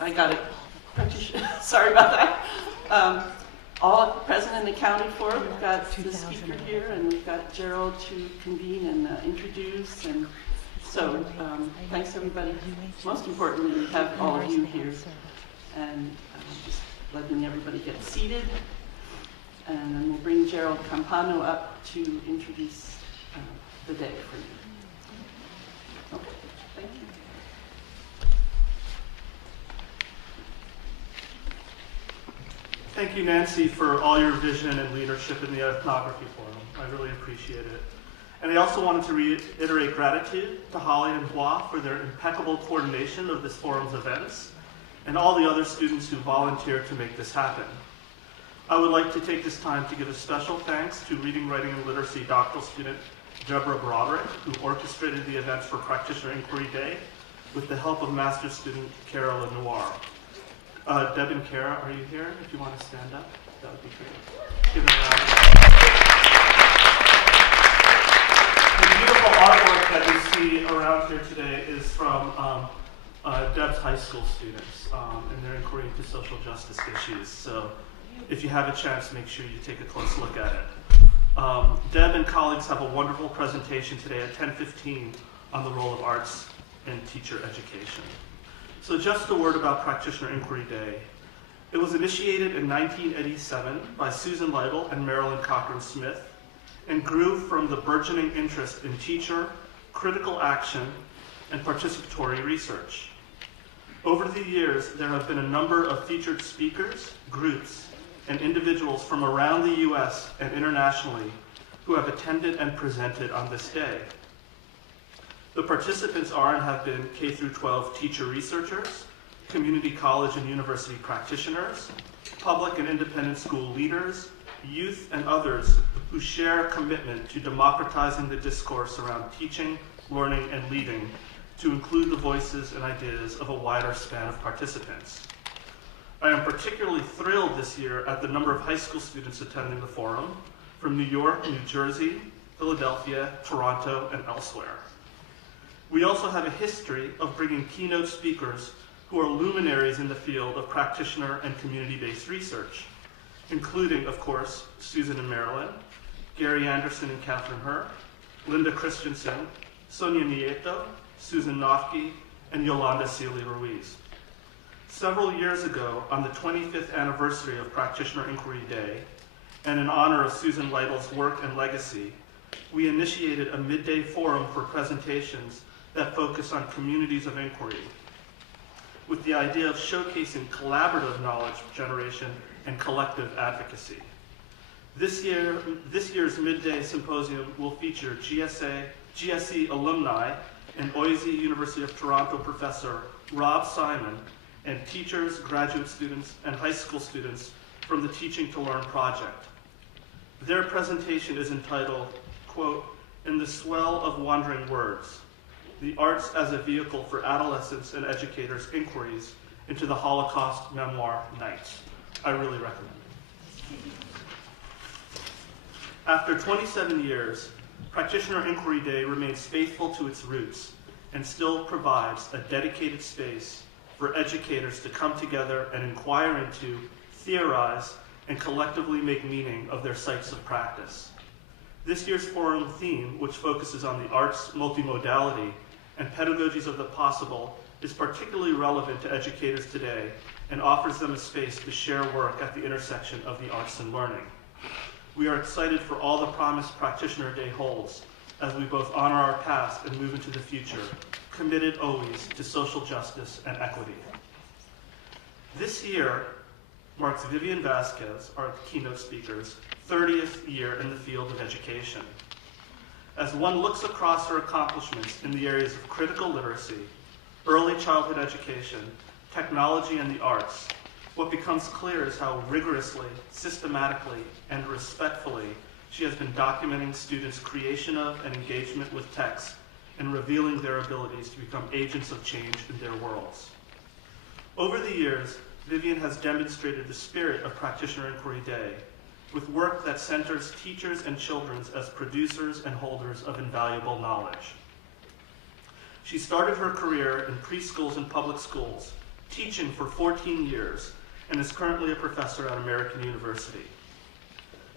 I got it. Sorry about that. All present and accounted for. We've got the speaker here, and we've got Gerald to convene and introduce. And so, thanks everybody. Most importantly, we have all of you here, and just letting everybody get seated. And then we'll bring Gerald Campano up to introduce the day for you. Okay, thank you. Thank you, Nancy, for all your vision and leadership in the Ethnography Forum. I really appreciate it. And I also wanted to reiterate gratitude to Holly and Bois for their impeccable coordination of this forum's events, and all the other students who volunteered to make this happen. I would like to take this time to give a special thanks to Reading, Writing, and Literacy doctoral student Deborah Broderick, who orchestrated the events for Practitioner Inquiry Day with the help of master's student Cara Lenoir. Deb and Cara, are you here? If you want to stand up, that would be great. Give them a round. The beautiful artwork that you see around here today is from Deb's high school students and their inquiry into social justice issues. So if you have a chance, make sure you take a close look at it. Deb and colleagues have a wonderful presentation today at 10:15 on the role of arts in teacher education. So just a word about Practitioner Inquiry Day. It was initiated in 1987 by Susan Lytle and Marilyn Cochran Smith and grew from the burgeoning interest in teacher, critical action, and participatory research. Over the years, there have been a number of featured speakers, groups, and individuals from around the U.S. and internationally who have attended and presented on this day. The participants are and have been K-12 teacher researchers, community college and university practitioners, public and independent school leaders, youth, and others who share a commitment to democratizing the discourse around teaching, learning, and leading to include the voices and ideas of a wider span of participants. I am particularly thrilled this year at the number of high school students attending the forum from New York, New Jersey, Philadelphia, Toronto, and elsewhere. We also have a history of bringing keynote speakers who are luminaries in the field of practitioner and community-based research, including, of course, Susan and Marilyn, Gary Anderson and Catherine Herr, Linda Christensen, Sonia Nieto, Susan Nofke, and Yolanda Sealy Ruiz. Several years ago, on the 25th anniversary of Practitioner Inquiry Day, and in honor of Susan Lytle's work and legacy, we initiated a midday forum for presentations that focus on communities of inquiry, with the idea of showcasing collaborative knowledge generation and collective advocacy. This year's midday symposium will feature GSE alumni and OISE University of Toronto professor Rob Simon and teachers, graduate students, and high school students from the Teaching to Learn project. Their presentation is entitled, quote, "In the Swell of Wandering Words, the Arts as a Vehicle for Adolescents and Educators' Inquiries into the Holocaust Memoir Nights." I really recommend it. After 27 years, Practitioner Inquiry Day remains faithful to its roots and still provides a dedicated space for educators to come together and inquire into, theorize, and collectively make meaning of their sites of practice. This year's forum theme, which focuses on the arts, multimodality, and pedagogies of the possible, is particularly relevant to educators today and offers them a space to share work at the intersection of the arts and learning. We are excited for all the promise Practitioner Day holds as we both honor our past and move into the future, committed always to social justice and equity. This year marks Vivian Vasquez, our keynote speaker's 30th year in the field of education. As one looks across her accomplishments in the areas of critical literacy, early childhood education, technology, and the arts, what becomes clear is how rigorously, systematically, and respectfully she has been documenting students' creation of and engagement with text and revealing their abilities to become agents of change in their worlds. Over the years, Vivian has demonstrated the spirit of Practitioner Inquiry Day with work that centers teachers and children as producers and holders of invaluable knowledge. She started her career in preschools and public schools, teaching for 14 years, and is currently a professor at American University.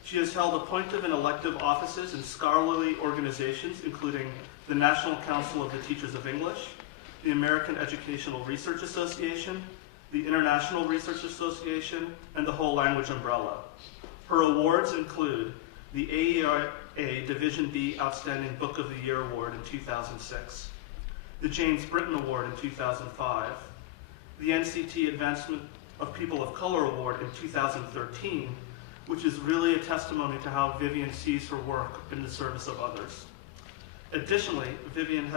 She has held appointive and elective offices in scholarly organizations, including the National Council of the Teachers of English, the American Educational Research Association, the International Research Association, and the Whole Language Umbrella. Her awards include the AERA Division B Outstanding Book of the Year Award in 2006, the James Britton Award in 2005, the NCT Advancement of People of Color Award in 2013, which is really a testimony to how Vivian sees her work in the service of others. Additionally, Vivian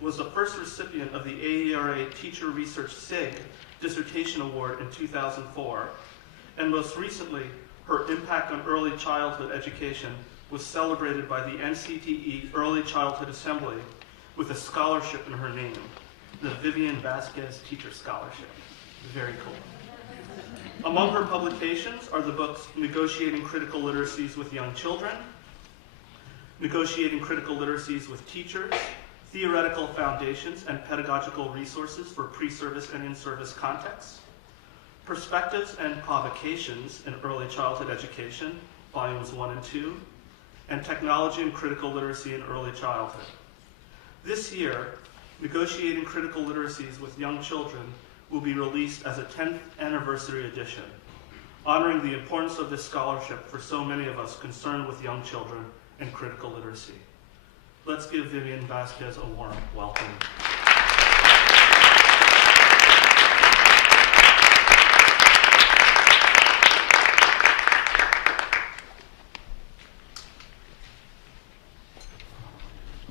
was the first recipient of the AERA Teacher Research SIG Dissertation Award in 2004, and most recently, her impact on early childhood education was celebrated by the NCTE Early Childhood Assembly with a scholarship in her name, the Vivian Vasquez Teacher Scholarship. Very cool. Among her publications are the books Negotiating Critical Literacies with Young Children, Negotiating Critical Literacies with Teachers, Theoretical Foundations and Pedagogical Resources for Pre-Service and In-Service Contexts, Perspectives and Provocations in Early Childhood Education, Volumes 1 and 2, and Technology and Critical Literacy in Early Childhood. This year, Negotiating Critical Literacies with Young Children will be released as a 10th anniversary edition, honoring the importance of this scholarship for so many of us concerned with young children and critical literacy. Let's give Vivian Vasquez a warm welcome.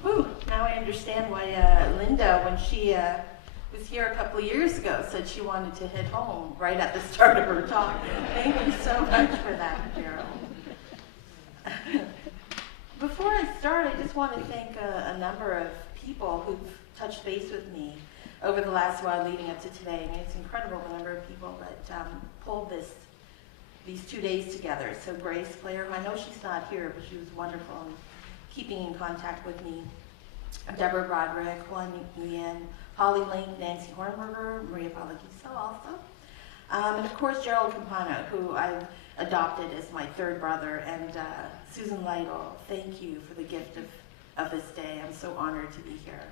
Whew, now I understand why Linda, when she was here a couple of years ago, said she wanted to hit home right at the start of her talk. Thank you so much for that, Gerald. Before I start, I just want to thank a number of people who've touched base with me over the last while leading up to today. I mean, it's incredible the number of people that pulled these 2 days together. So Grace Player, who I know she's not here, but she was wonderful in keeping in contact with me. Deborah Broderick, Juan Nguyen, Holly Link, Nancy Hornberger, Maria Palagiso also. And of course, Gerald Campana, who I've adopted as my third brother, and Susan Lytle, thank you for the gift of this day. I'm so honored to be here.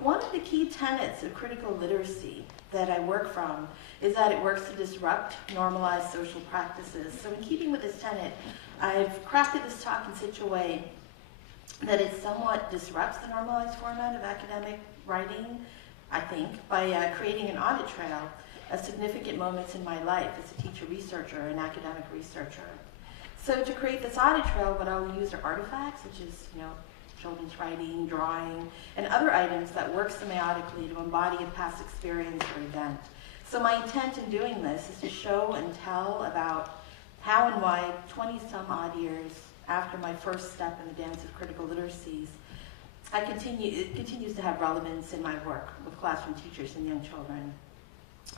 One of the key tenets of critical literacy that I work from is that it works to disrupt normalized social practices. So in keeping with this tenet, I've crafted this talk in such a way that it somewhat disrupts the normalized format of academic writing, I think, by creating an audit trail of significant moments in my life as a teacher researcher and academic researcher. So to create this audit trail, what I'll use are artifacts, such as, children's writing, drawing, and other items that work semiotically to embody a past experience or event. So my intent in doing this is to show and tell about how and why 20-some odd years after my first step in the dance of critical literacies, it continues to have relevance in my work with classroom teachers and young children.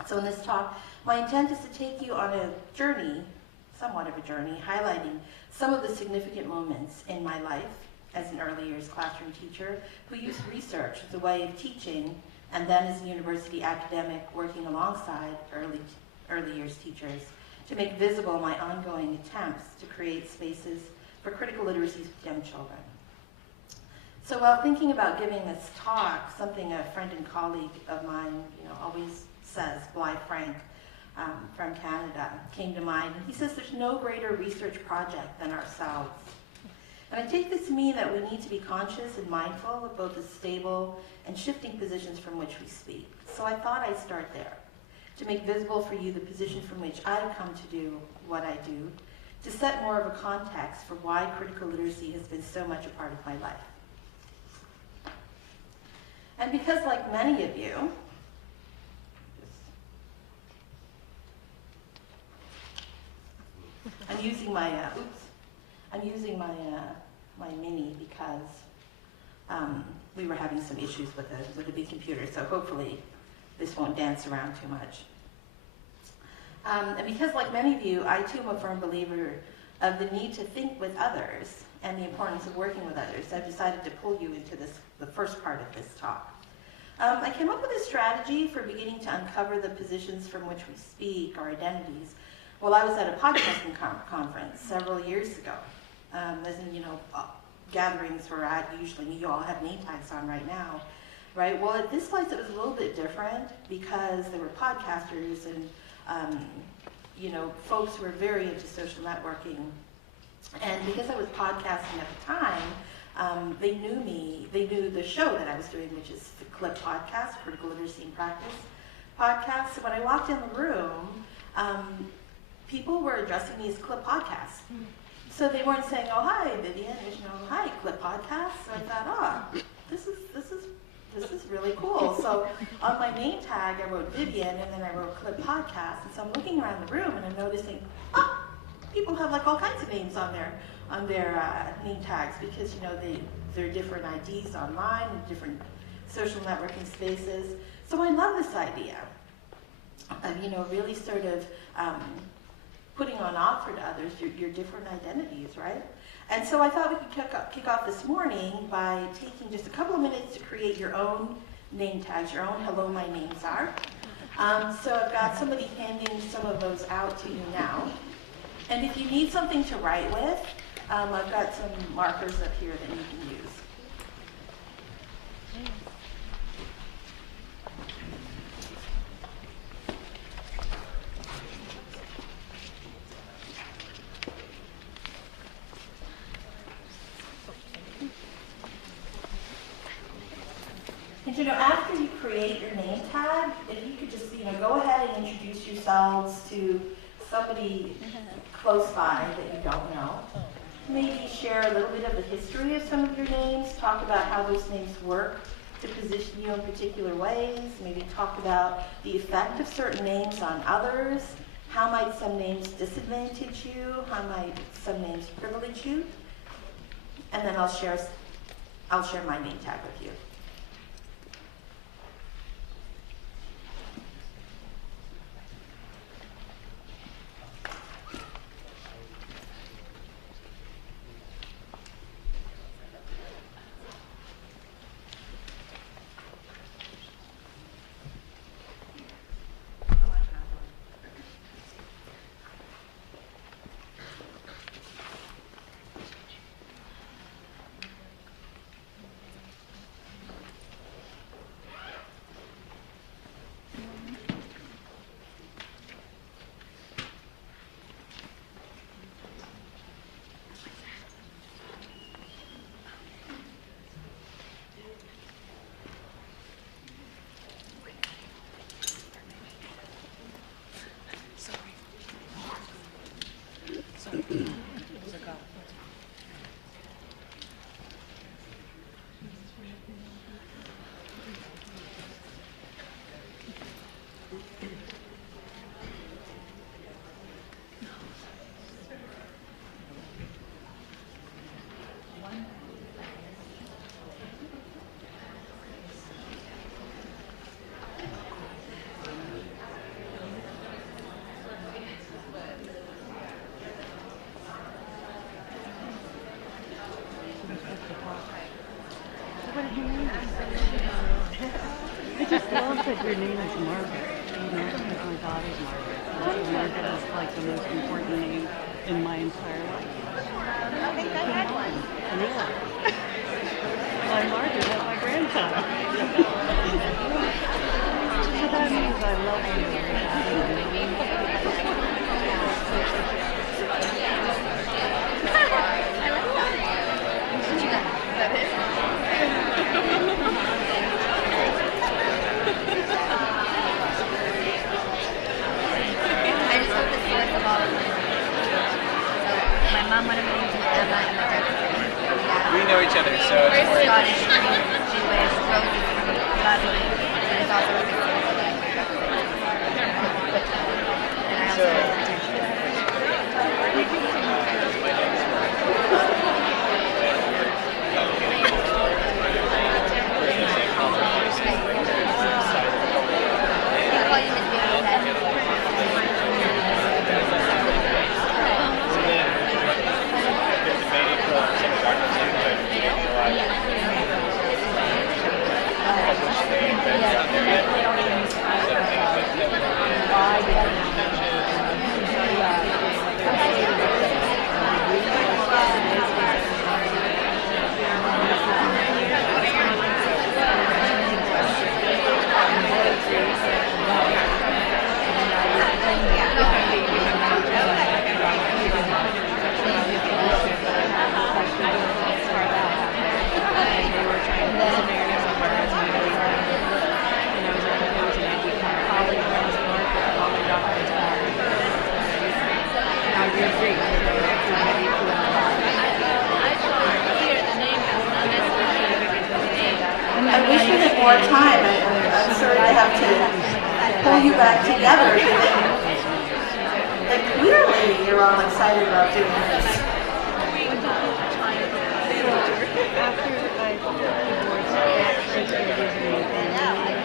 So in this talk, my intent is to take you on a journey, somewhat of a journey, highlighting some of the significant moments in my life as an early years classroom teacher who used research as a way of teaching, and then as a university academic working alongside early years teachers to make visible my ongoing attempts to create spaces for critical literacies with young children. So while thinking about giving this talk, something a friend and colleague of mine always says, Bly Frank from Canada, came to mind. And he says there's no greater research project than ourselves. And I take this to mean that we need to be conscious and mindful of both the stable and shifting positions from which we speak. So I thought I'd start there, to make visible for you the position from which I've come to do what I do, to set more of a context for why critical literacy has been so much a part of my life. And because, like many of you, I'm using my my Mini because we were having some issues with the big computer, so hopefully this won't dance around too much. And because, like many of you, I too am a firm believer of the need to think with others and the importance of working with others, I've decided to pull you into the first part of this talk. I came up with a strategy for beginning to uncover the positions from which we speak, our identities, while I was at a podcasting conference several years ago. As in, gatherings we're at, usually you all have name tags on right now, right? Well, at this place it was a little bit different because there were podcasters and, folks who were very into social networking. And because I was podcasting at the time, they knew me, they knew the show that I was doing, which is the CLIP podcast, Critical Literacy and Practice podcast. So when I walked in the room, people were addressing me as CLIP podcast. So they weren't saying, "Oh, hi, Vivian," "Hi, CLIP podcast." So I thought, this is really cool. So on my name tag, I wrote Vivian, and then I wrote CLIP podcast. And so I'm looking around the room, and I'm noticing, people have like all kinds of names on their name tags because there are different IDs online and different social networking spaces. So I love this idea of really sort of putting on offer to others your different identities, right? And so I thought we could kick off this morning by taking just a couple of minutes to create your own name tags, your own "Hello, my names are." So I've got somebody handing some of those out to you now. And if you need something to write with, I've got some markers up here that you can use. And after you create your name tag, if you could just go ahead and introduce yourselves to somebody close by that you don't know. Maybe share a little bit of the history of some of your names, talk about how those names work to position you in particular ways, maybe talk about the effect of certain names on others, how might some names disadvantage you, how might some names privilege you, and then I'll share my name tag with you. I just love that your name is Margaret. My daughter's Margaret. So Margaret is like the most important name in my entire life. I think I had one. Yeah. My Margaret had my grandchild. So that means I love you. What you got? Is that it? I just hope the source of all of this. So my mom wanted me to do Emma and my dad was We know each other, so it's We're more Scottish, Jewish, Rosie, lovely, and it's also a good story. And I also pull you back together. And clearly, you're all excited about doing this. After I divorced, I actually started using my family,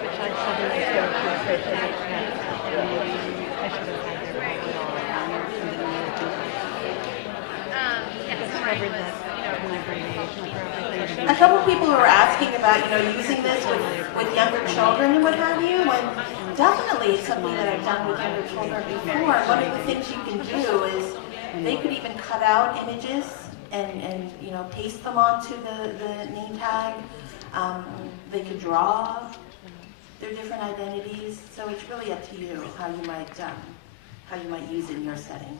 which I suddenly started to appreciate that maybe I should have had their probably all along or something like that. I discovered that when I abbreviation for everything. A couple people were asking about, using this with younger children and what have you, when definitely it's something that I've done with younger children before. One of the things you can do is they could even cut out images and paste them onto the name tag. They could draw their different identities. So it's really up to you how you might use it in your setting.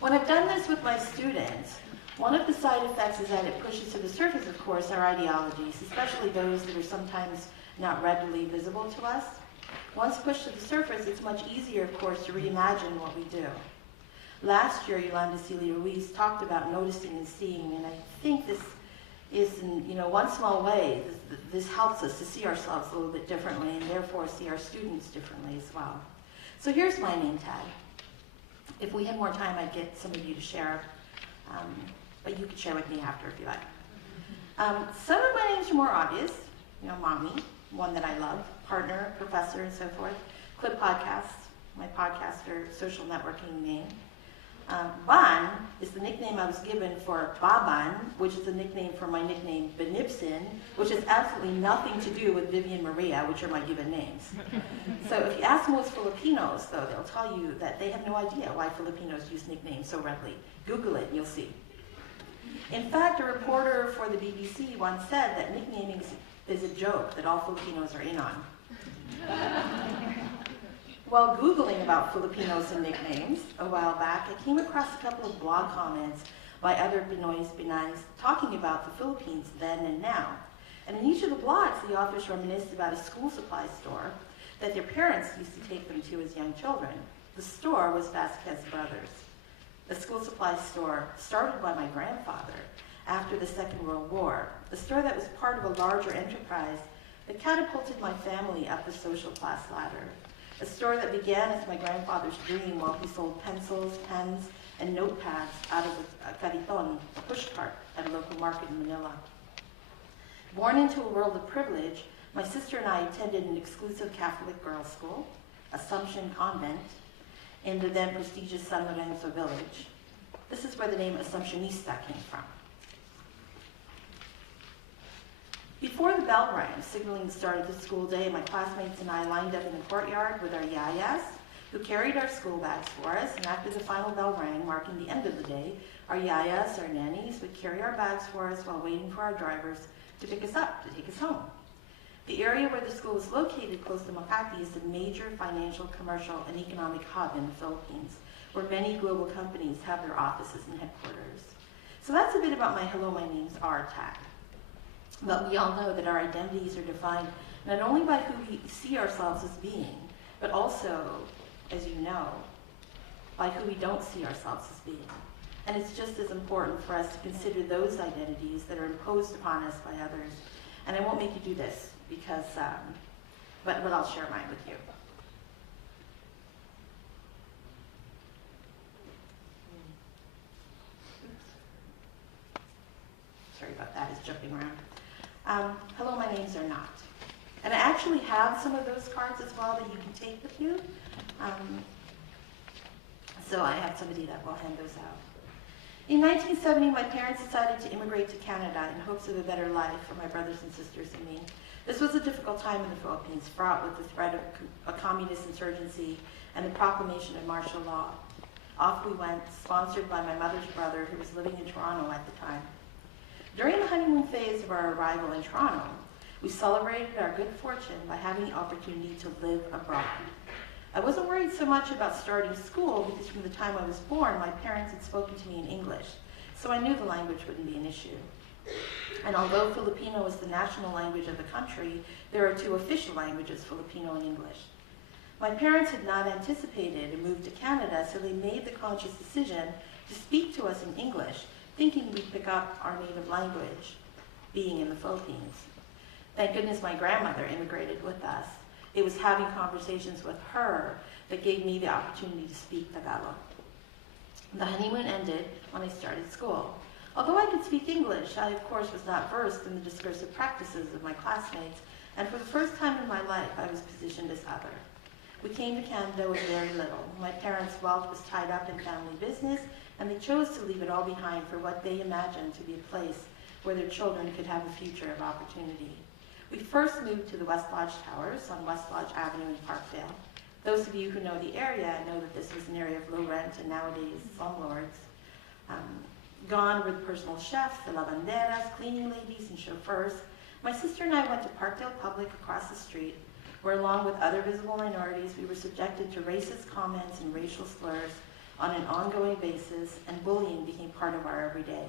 When I've done this with my students, one of the side effects is that it pushes to the surface, of course, our ideologies, especially those that are sometimes not readily visible to us. Once pushed to the surface, it's much easier, of course, to reimagine what we do. Last year, Yolanda Celia Ruiz talked about noticing and seeing, and I think this is, in one small way, this helps us to see ourselves a little bit differently, and therefore see our students differently as well. So here's my name tag. If we had more time, I'd get some of you to share, but you could share with me after if you like. Some of my names are more obvious. Mommy, one that I love, partner, professor, and so forth. Clip Podcasts, my podcast or social networking name. Ban is the nickname I was given for Baban, which is a nickname for my nickname Benipsin, which has absolutely nothing to do with Vivian Maria, which are my given names. So if you ask most Filipinos, though, they'll tell you that they have no idea why Filipinos use nicknames so readily. Google it and you'll see. In fact, a reporter for the BBC once said that nicknaming is a joke that all Filipinos are in on. While Googling about Filipinos and nicknames a while back, I came across a couple of blog comments by other Pinoys Binays talking about the Philippines then and now. And in each of the blogs, the authors reminisced about a school supply store that their parents used to take them to as young children. The store was Vasquez Brothers, a school supply store started by my grandfather after the Second World War, a store that was part of a larger enterprise that catapulted my family up the social class ladder. A store that began as my grandfather's dream while he sold pencils, pens, and notepads out of a cariton, a push cart, at a local market in Manila. Born into a world of privilege, my sister and I attended an exclusive Catholic girls' school, Assumption Convent, in the then prestigious San Lorenzo village. This is where the name Assumptionista came from. Before the bell rang, signaling the start of the school day, my classmates and I lined up in the courtyard with our yayas, who carried our school bags for us, and after the final bell rang, marking the end of the day, our yayas, our nannies, would carry our bags for us while waiting for our drivers to pick us up, to take us home. The area where the school is located, close to Makati, is a major financial, commercial, and economic hub in the Philippines, where many global companies have their offices and headquarters. So that's a bit about my Hello, My Name's R tag. But we all know that our identities are defined not only by who we see ourselves as being, but also, as you know, by who we don't see ourselves as being. And it's just as important for us to consider those identities that are imposed upon us by others. And I won't make you do this, because, but I'll share mine with you. Sorry about that, it's jumping around. Hello, my names are not. And I actually have some of those cards as well that you can take with you. So I have somebody that will hand those out. In 1970, my parents decided to immigrate to Canada in hopes of a better life for my brothers and sisters and me. This was a difficult time in the Philippines, fraught with the threat of a communist insurgency and the proclamation of martial law. Off we went, sponsored by my mother's brother, who was living in Toronto at the time. During the honeymoon phase of our arrival in Toronto, we celebrated our good fortune by having the opportunity to live abroad. I wasn't worried so much about starting school because from the time I was born, my parents had spoken to me in English, so I knew the language wouldn't be an issue. And although Filipino is the national language of the country, there are two official languages, Filipino and English. My parents had not anticipated a move to Canada, so they made the conscious decision to speak to us in English, thinking we'd pick up our native language, being in the Philippines. Thank goodness my grandmother immigrated with us, It was having conversations with her that gave me the opportunity to speak Tagalog. The honeymoon ended when I started school. Although I could speak English, I of course was not versed in the discursive practices of my classmates, and for the first time in my life I was positioned as other. We came to Canada with very little. My parents' wealth was tied up in family business, and they chose to leave it all behind for what they imagined to be a place where their children could have a future of opportunity. We first moved to the West Lodge Towers on West Lodge Avenue in Parkdale. Those of you who know the area know that this was an area of low rent and nowadays slumlords. Gone were the personal chefs, the lavanderas, cleaning ladies, and chauffeurs. My sister and I went to Parkdale Public across the street, where along with other visible minorities, we were subjected to racist comments and racial slurs on an ongoing basis, and bullying became part of our everyday.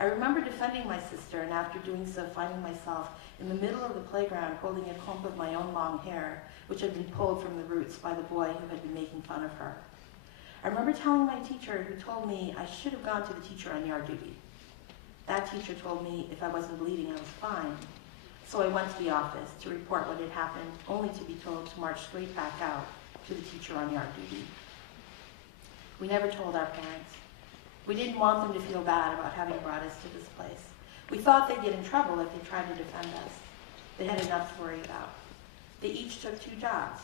I remember defending my sister, and after doing so, finding myself in the middle of the playground holding a comb of my own long hair, which had been pulled from the roots by the boy who had been making fun of her. I remember telling my teacher, who told me I should have gone to the teacher on yard duty. That teacher told me if I wasn't bleeding, I was fine. So I went to the office to report what had happened, only to be told to march straight back out to the teacher on yard duty. We never told our parents. We didn't want them to feel bad about having brought us to this place. We thought they'd get in trouble if they tried to defend us. They had enough to worry about. They each took 2 jobs.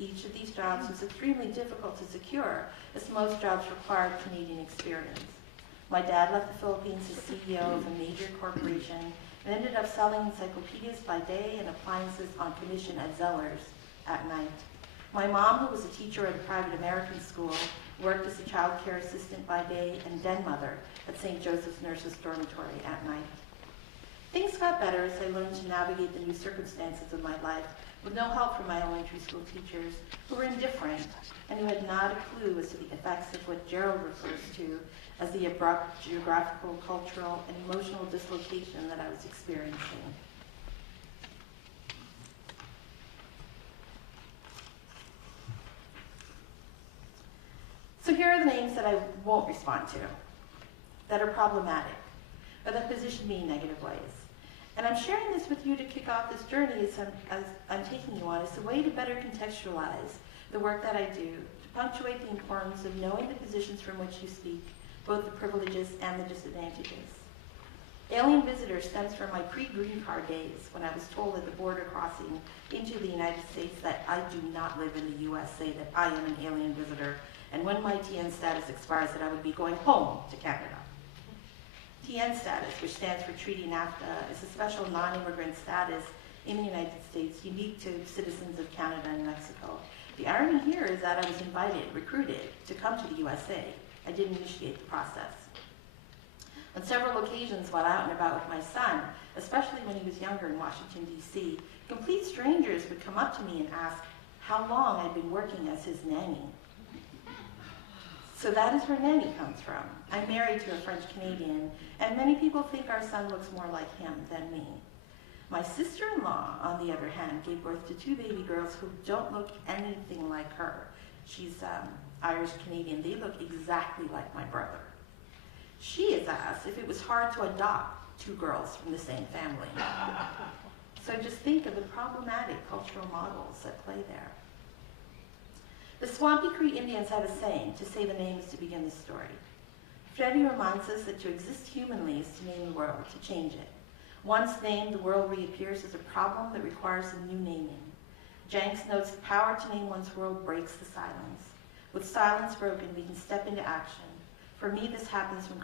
Each of these jobs was extremely difficult to secure, as most jobs required Canadian experience. My dad left the Philippines as CEO of a major corporation and ended up selling encyclopedias by day and appliances on commission at Zellers at night. My mom, who was a teacher at a private American school, worked as a child care assistant by day and den mother at St. Joseph's Nurses Dormitory at night. Things got better as I learned to navigate the new circumstances of my life with no help from my elementary school teachers, who were indifferent and who had not a clue as to the effects of what Gerald refers to as the abrupt geographical, cultural, and emotional dislocation that I was experiencing. So here are the names that I won't respond to, that are problematic, or that position me in negative ways. And I'm sharing this with you to kick off this journey as I'm taking you on as a way to better contextualize the work that I do, to punctuate the importance of knowing the positions from which you speak, both the privileges and the disadvantages. Alien visitor stems from my pre-green card days when I was told at the border crossing into the United States that I do not live in the USA, that I am an alien visitor, and when my TN status expires that I would be going home to Canada. TN status, which stands for Treaty NAFTA, is a special non-immigrant status in the United States unique to citizens of Canada and Mexico. The irony here is that I was invited, recruited, to come to the USA. I didn't initiate the process. On several occasions while out and about with my son, especially when he was younger in Washington, D.C., complete strangers would come up to me and ask how long I'd been working as his nanny. So that is where nanny comes from. I'm married to a French Canadian, and many people think our son looks more like him than me. My sister-in-law, on the other hand, gave birth to 2 baby girls who don't look anything like her. She's Irish Canadian. They look exactly like my brother. She has asked if it was hard to adopt 2 girls from the same family. So just think of the problematic cultural models that play there. The Swampy Cree Indians have a saying, to say the name is to begin the story. Freddie reminds us that to exist humanly is to name the world, to change it. Once named, the world reappears as a problem that requires a new naming. Jenks notes the power to name one's world breaks the silence. With silence broken, we can step into action. For me, this happens when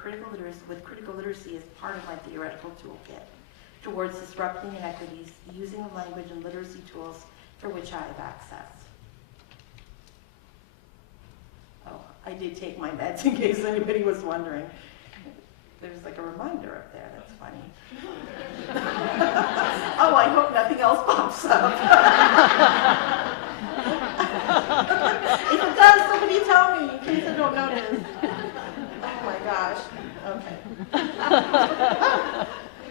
with critical literacy as part of my theoretical toolkit, towards disrupting inequities, using the language and literacy tools for which I have access. Oh, I did take my meds in case anybody was wondering. There's like a reminder up there, that's funny. Oh, I hope nothing else pops up. If it does, somebody tell me in case I don't notice. Oh my gosh, okay.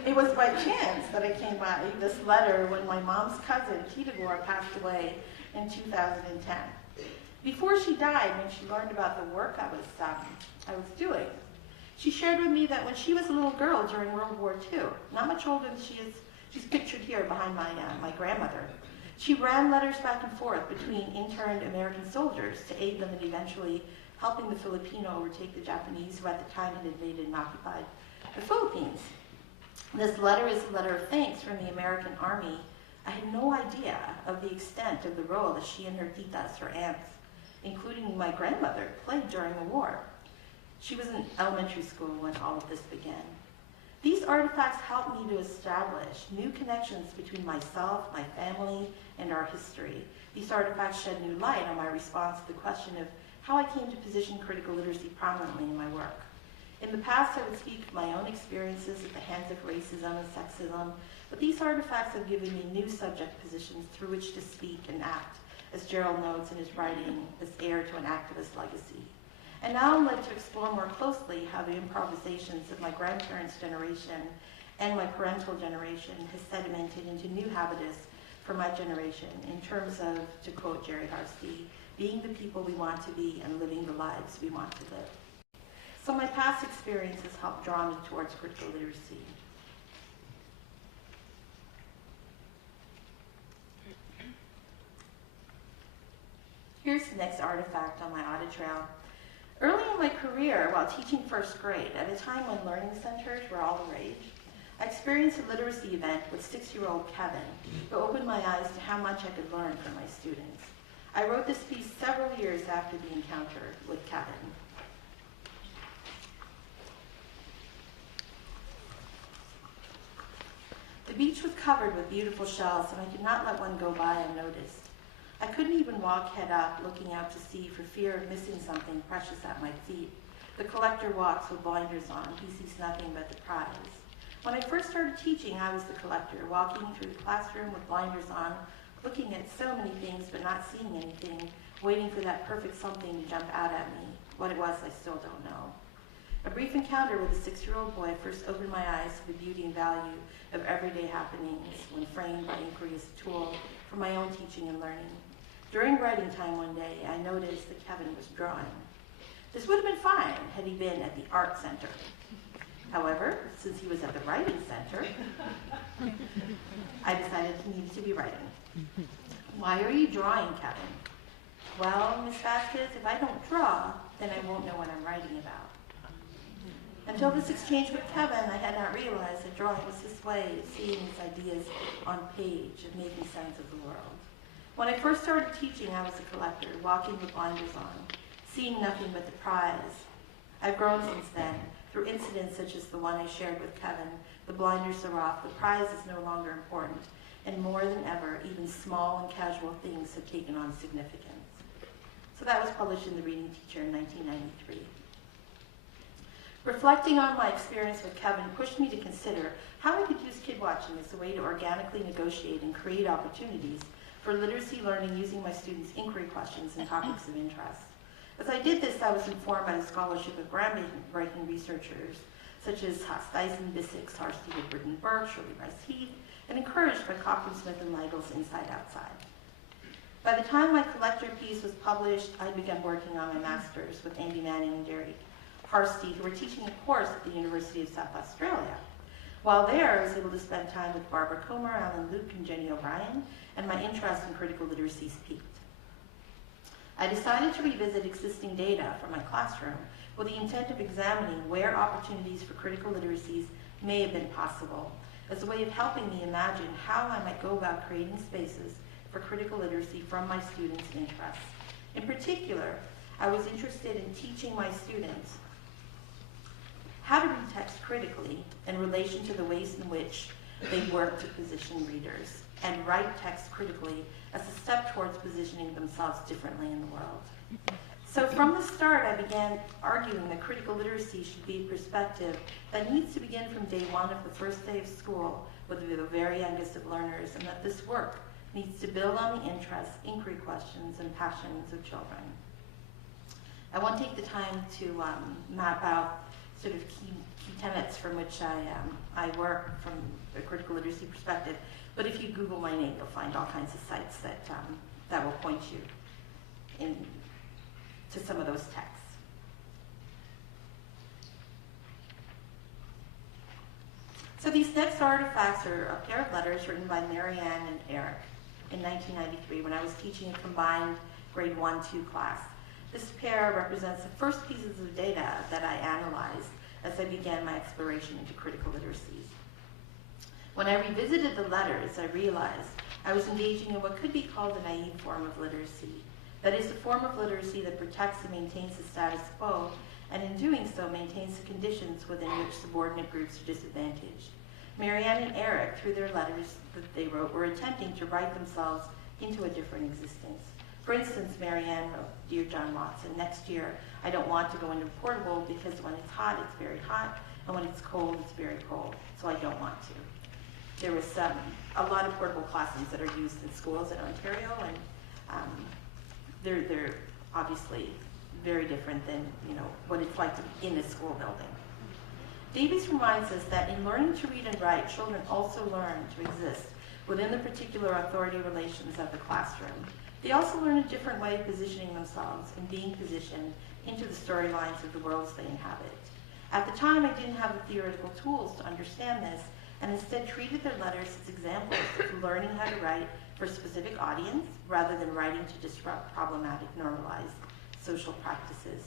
It was by chance that I came by this letter when my mom's cousin, Kitagor, passed away in 2010. Before she died, when she learned about the work I was doing, she shared with me that when she was a little girl during World War II, not much older than she is, she's pictured here behind my grandmother, She ran letters back and forth between interned American soldiers to aid them in eventually helping the Filipino overtake the Japanese who at the time had invaded and occupied the Philippines. This letter is a letter of thanks from the American Army. I had no idea of the extent of the role that she and her titas, her aunts, including my grandmother, played during the war. She was in elementary school when all of this began. These artifacts helped me to establish new connections between myself, my family, and our history. These artifacts shed new light on my response to the question of how I came to position critical literacy prominently in my work. In the past, I would speak of my own experiences at the hands of racism and sexism, but these artifacts have given me new subject positions through which to speak and act, as Gerald notes in his writing, as heir to an activist legacy. And now I'm led to explore more closely how the improvisations of my grandparents' generation and my parental generation has sedimented into new habitus for my generation in terms of, to quote Jerry Harsty, being the people we want to be and living the lives we want to live. So my past experiences helped draw me towards critical literacy. Here's the next artifact on my audit trail. Early in my career, while teaching first grade, at a time when learning centers were all the rage, I experienced a literacy event with 6-year-old Kevin, who opened my eyes to how much I could learn from my students. I wrote this piece several years after the encounter with Kevin. The beach was covered with beautiful shells, and I could not let one go by unnoticed. I couldn't even walk head up, looking out to sea for fear of missing something precious at my feet. The collector walks with blinders on. He sees nothing but the prize. When I first started teaching, I was the collector, walking through the classroom with blinders on, looking at so many things but not seeing anything, waiting for that perfect something to jump out at me. What it was, I still don't know. A brief encounter with a 6-year-old boy first opened my eyes to the beauty and value of everyday happenings when framed by inquiry as a tool for my own teaching and learning. During writing time one day, I noticed that Kevin was drawing. This would have been fine had he been at the art center. However, since he was at the writing center, I decided he needed to be writing. Why are you drawing, Kevin? Well, Miss Vasquez, if I don't draw, then I won't know what I'm writing about. Until this exchange with Kevin, I had not realized that drawing was his way of seeing his ideas on page, of making sense of the world. When I first started teaching, I was a collector, walking with blinders on, seeing nothing but the prize. I've grown since then, through incidents such as the one I shared with Kevin. The blinders are off, the prize is no longer important, and more than ever, even small and casual things have taken on significance. So that was published in The Reading Teacher in 1993. Reflecting on my experience with Kevin pushed me to consider how I could use kid watching as a way to organically negotiate and create opportunities for literacy learning using my students' inquiry questions and topics of interest. As I did this, I was informed by the scholarship of groundbreaking researchers such as Dyson, Bissix, Harsty, Woodward, and Burke, Shirley Rice Heath, and encouraged by Cochran, Smith, and Leigel's Inside Outside. By the time my collector piece was published, I began working on my master's with Andy Manning and Derek Harsty, who were teaching a course at the University of South Australia. While there, I was able to spend time with Barbara Comer, Alan Luke, and Jenny O'Brien, and my interest in critical literacies peaked. I decided to revisit existing data from my classroom with the intent of examining where opportunities for critical literacies may have been possible, as a way of helping me imagine how I might go about creating spaces for critical literacy from my students' interests. In particular, I was interested in teaching my students how to read text critically in relation to the ways in which they work to position readers, and write text critically as a step towards positioning themselves differently in the world. So from the start, I began arguing that critical literacy should be a perspective that needs to begin from day one of the first day of school with the very youngest of learners, and that this work needs to build on the interests, inquiry questions, and passions of children. I won't take the time to map out sort of key tenets from which I work from a critical literacy perspective, but if you Google my name, you'll find all kinds of sites that will point you to some of those texts. So these next artifacts are a pair of letters written by Marianne and Eric. in 1993 when I was teaching a combined grade 1-2 class. This pair represents the first pieces of data that I analyzed as I began my exploration into critical literacies. When I revisited the letters, I realized I was engaging in what could be called a naive form of literacy. That is, a form of literacy that protects and maintains the status quo, and in doing so maintains the conditions within which subordinate groups are disadvantaged. Marianne and Eric, through their letters that they wrote, were attempting to write themselves into a different existence. For instance, Marianne wrote, "Dear John Watson, next year I don't want to go into portable because when it's hot, it's very hot, and when it's cold, it's very cold, so I don't want to." There was a lot of portable classrooms that are used in schools in Ontario, and they're obviously very different than what it's like to be in a school building. Davies reminds us that in learning to read and write, children also learn to exist within the particular authority relations of the classroom. They also learn a different way of positioning themselves and being positioned into the storylines of the worlds they inhabit. At the time, I didn't have the theoretical tools to understand this, and instead treated their letters as examples of learning how to write for a specific audience rather than writing to disrupt problematic, normalized social practices.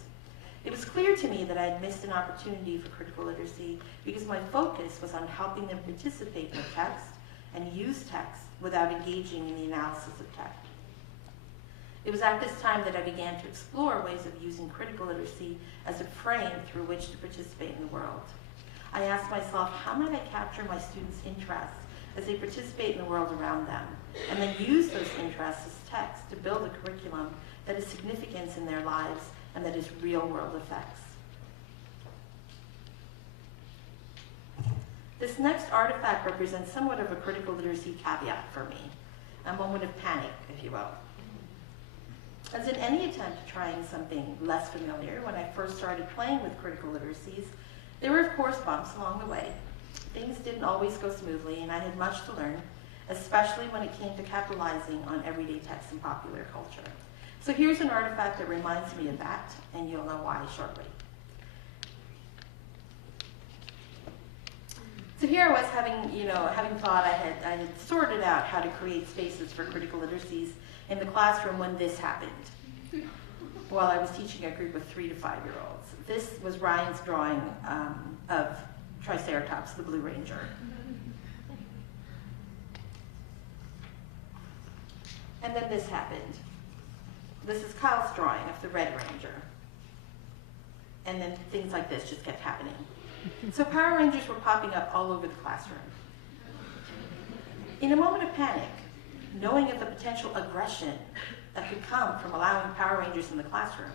It was clear to me that I had missed an opportunity for critical literacy because my focus was on helping them participate in the text and use text without engaging in the analysis of text. It was at this time that I began to explore ways of using critical literacy as a frame through which to participate in the world. I asked myself, how might I capture my students' interests as they participate in the world around them, and then use those interests as text to build a curriculum that has significance in their lives and that has real-world effects. This next artifact represents somewhat of a critical literacy caveat for me, a moment of panic, if you will. As in any attempt at trying something less familiar, when I first started playing with critical literacies, there were of course bumps along the way. Things didn't always go smoothly, and I had much to learn, especially when it came to capitalizing on everyday text and popular culture. So here's an artifact that reminds me of that, and you'll know why shortly. So here I was having thought I had sorted out how to create spaces for critical literacies in the classroom when this happened, while I was teaching a group of 3 to 5-year-olds. This was Ryan's drawing of Triceratops, the Blue Ranger. And then this happened. This is Kyle's drawing of the Red Ranger. And then things like this just kept happening. So Power Rangers were popping up all over the classroom. In a moment of panic, knowing of the potential aggression that could come from allowing Power Rangers in the classroom,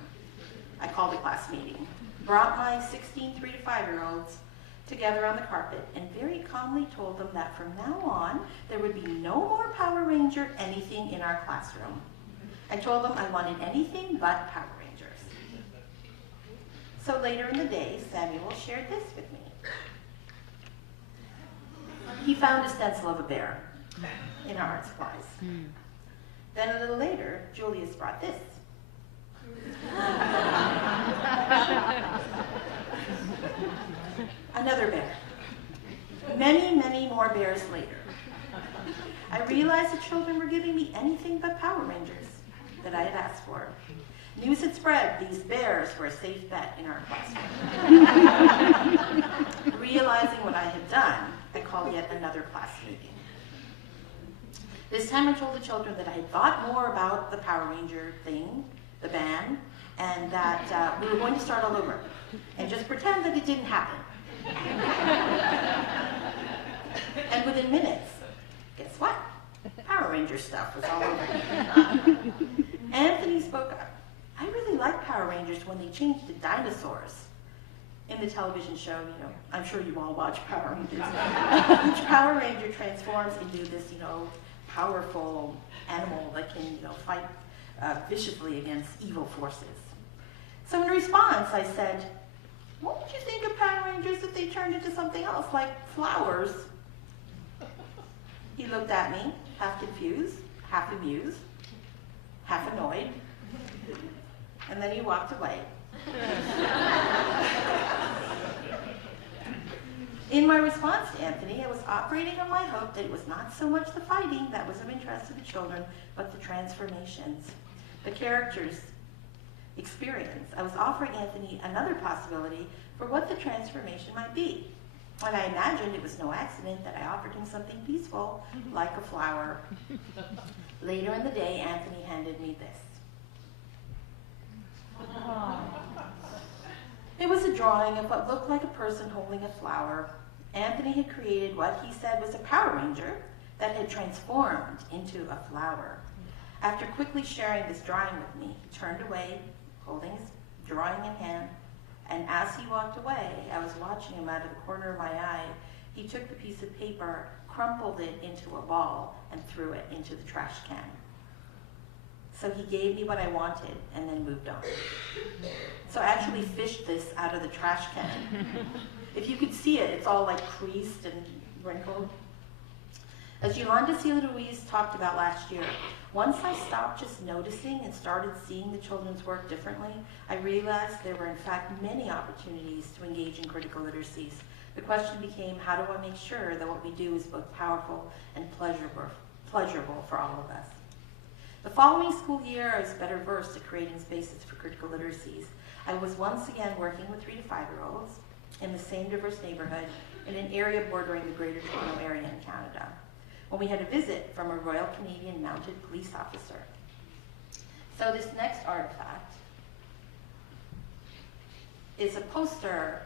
I called a class meeting, brought my 16 3 to 5-year-olds together on the carpet, and very calmly told them that from now on, there would be no more Power Ranger anything in our classroom. I told them I wanted anything but Power Rangers. So later in the day, Samuel shared this with me. He found a stencil of a bear in our art supplies. Then a little later, Julius brought this. Another bear. Many, many more bears later. I realized the children were giving me anything but Power Rangers that I had asked for. News had spread these bears were a safe bet in our classroom. Realizing what I had done, I called yet another class meeting. This time I told the children that I had thought more about the Power Ranger thing, the ban, and that we were going to start all over and just pretend that it didn't happen. And within minutes, guess what? Power Ranger stuff was all over. Anthony spoke up. I really like Power Rangers when they changed to dinosaurs. In the television show, I'm sure you all watch Power Rangers. Each Power Ranger transforms into this, powerful animal that can, fight viciously against evil forces. So in response, I said, what would you think of Power Rangers if they turned into something else, like flowers? He looked at me, half confused, half amused, half annoyed, and then he walked away. In my response to Anthony, I was operating on my hope that it was not so much the fighting that was of interest to the children, but the transformations, the characters' experience. I was offering Anthony another possibility for what the transformation might be. And I imagined it was no accident that I offered him something peaceful, like a flower. Later in the day, Anthony handed me this. It was a drawing of what looked like a person holding a flower. Anthony had created what he said was a Power Ranger that had transformed into a flower. After quickly sharing this drawing with me, he turned away, holding his drawing in hand, and as he walked away, I was watching him out of the corner of my eye. He took the piece of paper, crumpled it into a ball, and threw it into the trash can. So he gave me what I wanted and then moved on. So I actually fished this out of the trash can. If you could see it, it's all like creased and wrinkled. As Yolanda Celia Ruiz talked about last year, once I stopped just noticing and started seeing the children's work differently, I realized there were in fact many opportunities to engage in critical literacies. The question became, how do I make sure that what we do is both powerful and pleasurable for all of us? The following school year, I was better versed at creating spaces for critical literacies. I was once again working with 3 to 5-year-olds in the same diverse neighborhood in an area bordering the Greater Toronto area in Canada, when we had a visit from a Royal Canadian Mounted Police officer. So this next artifact is a poster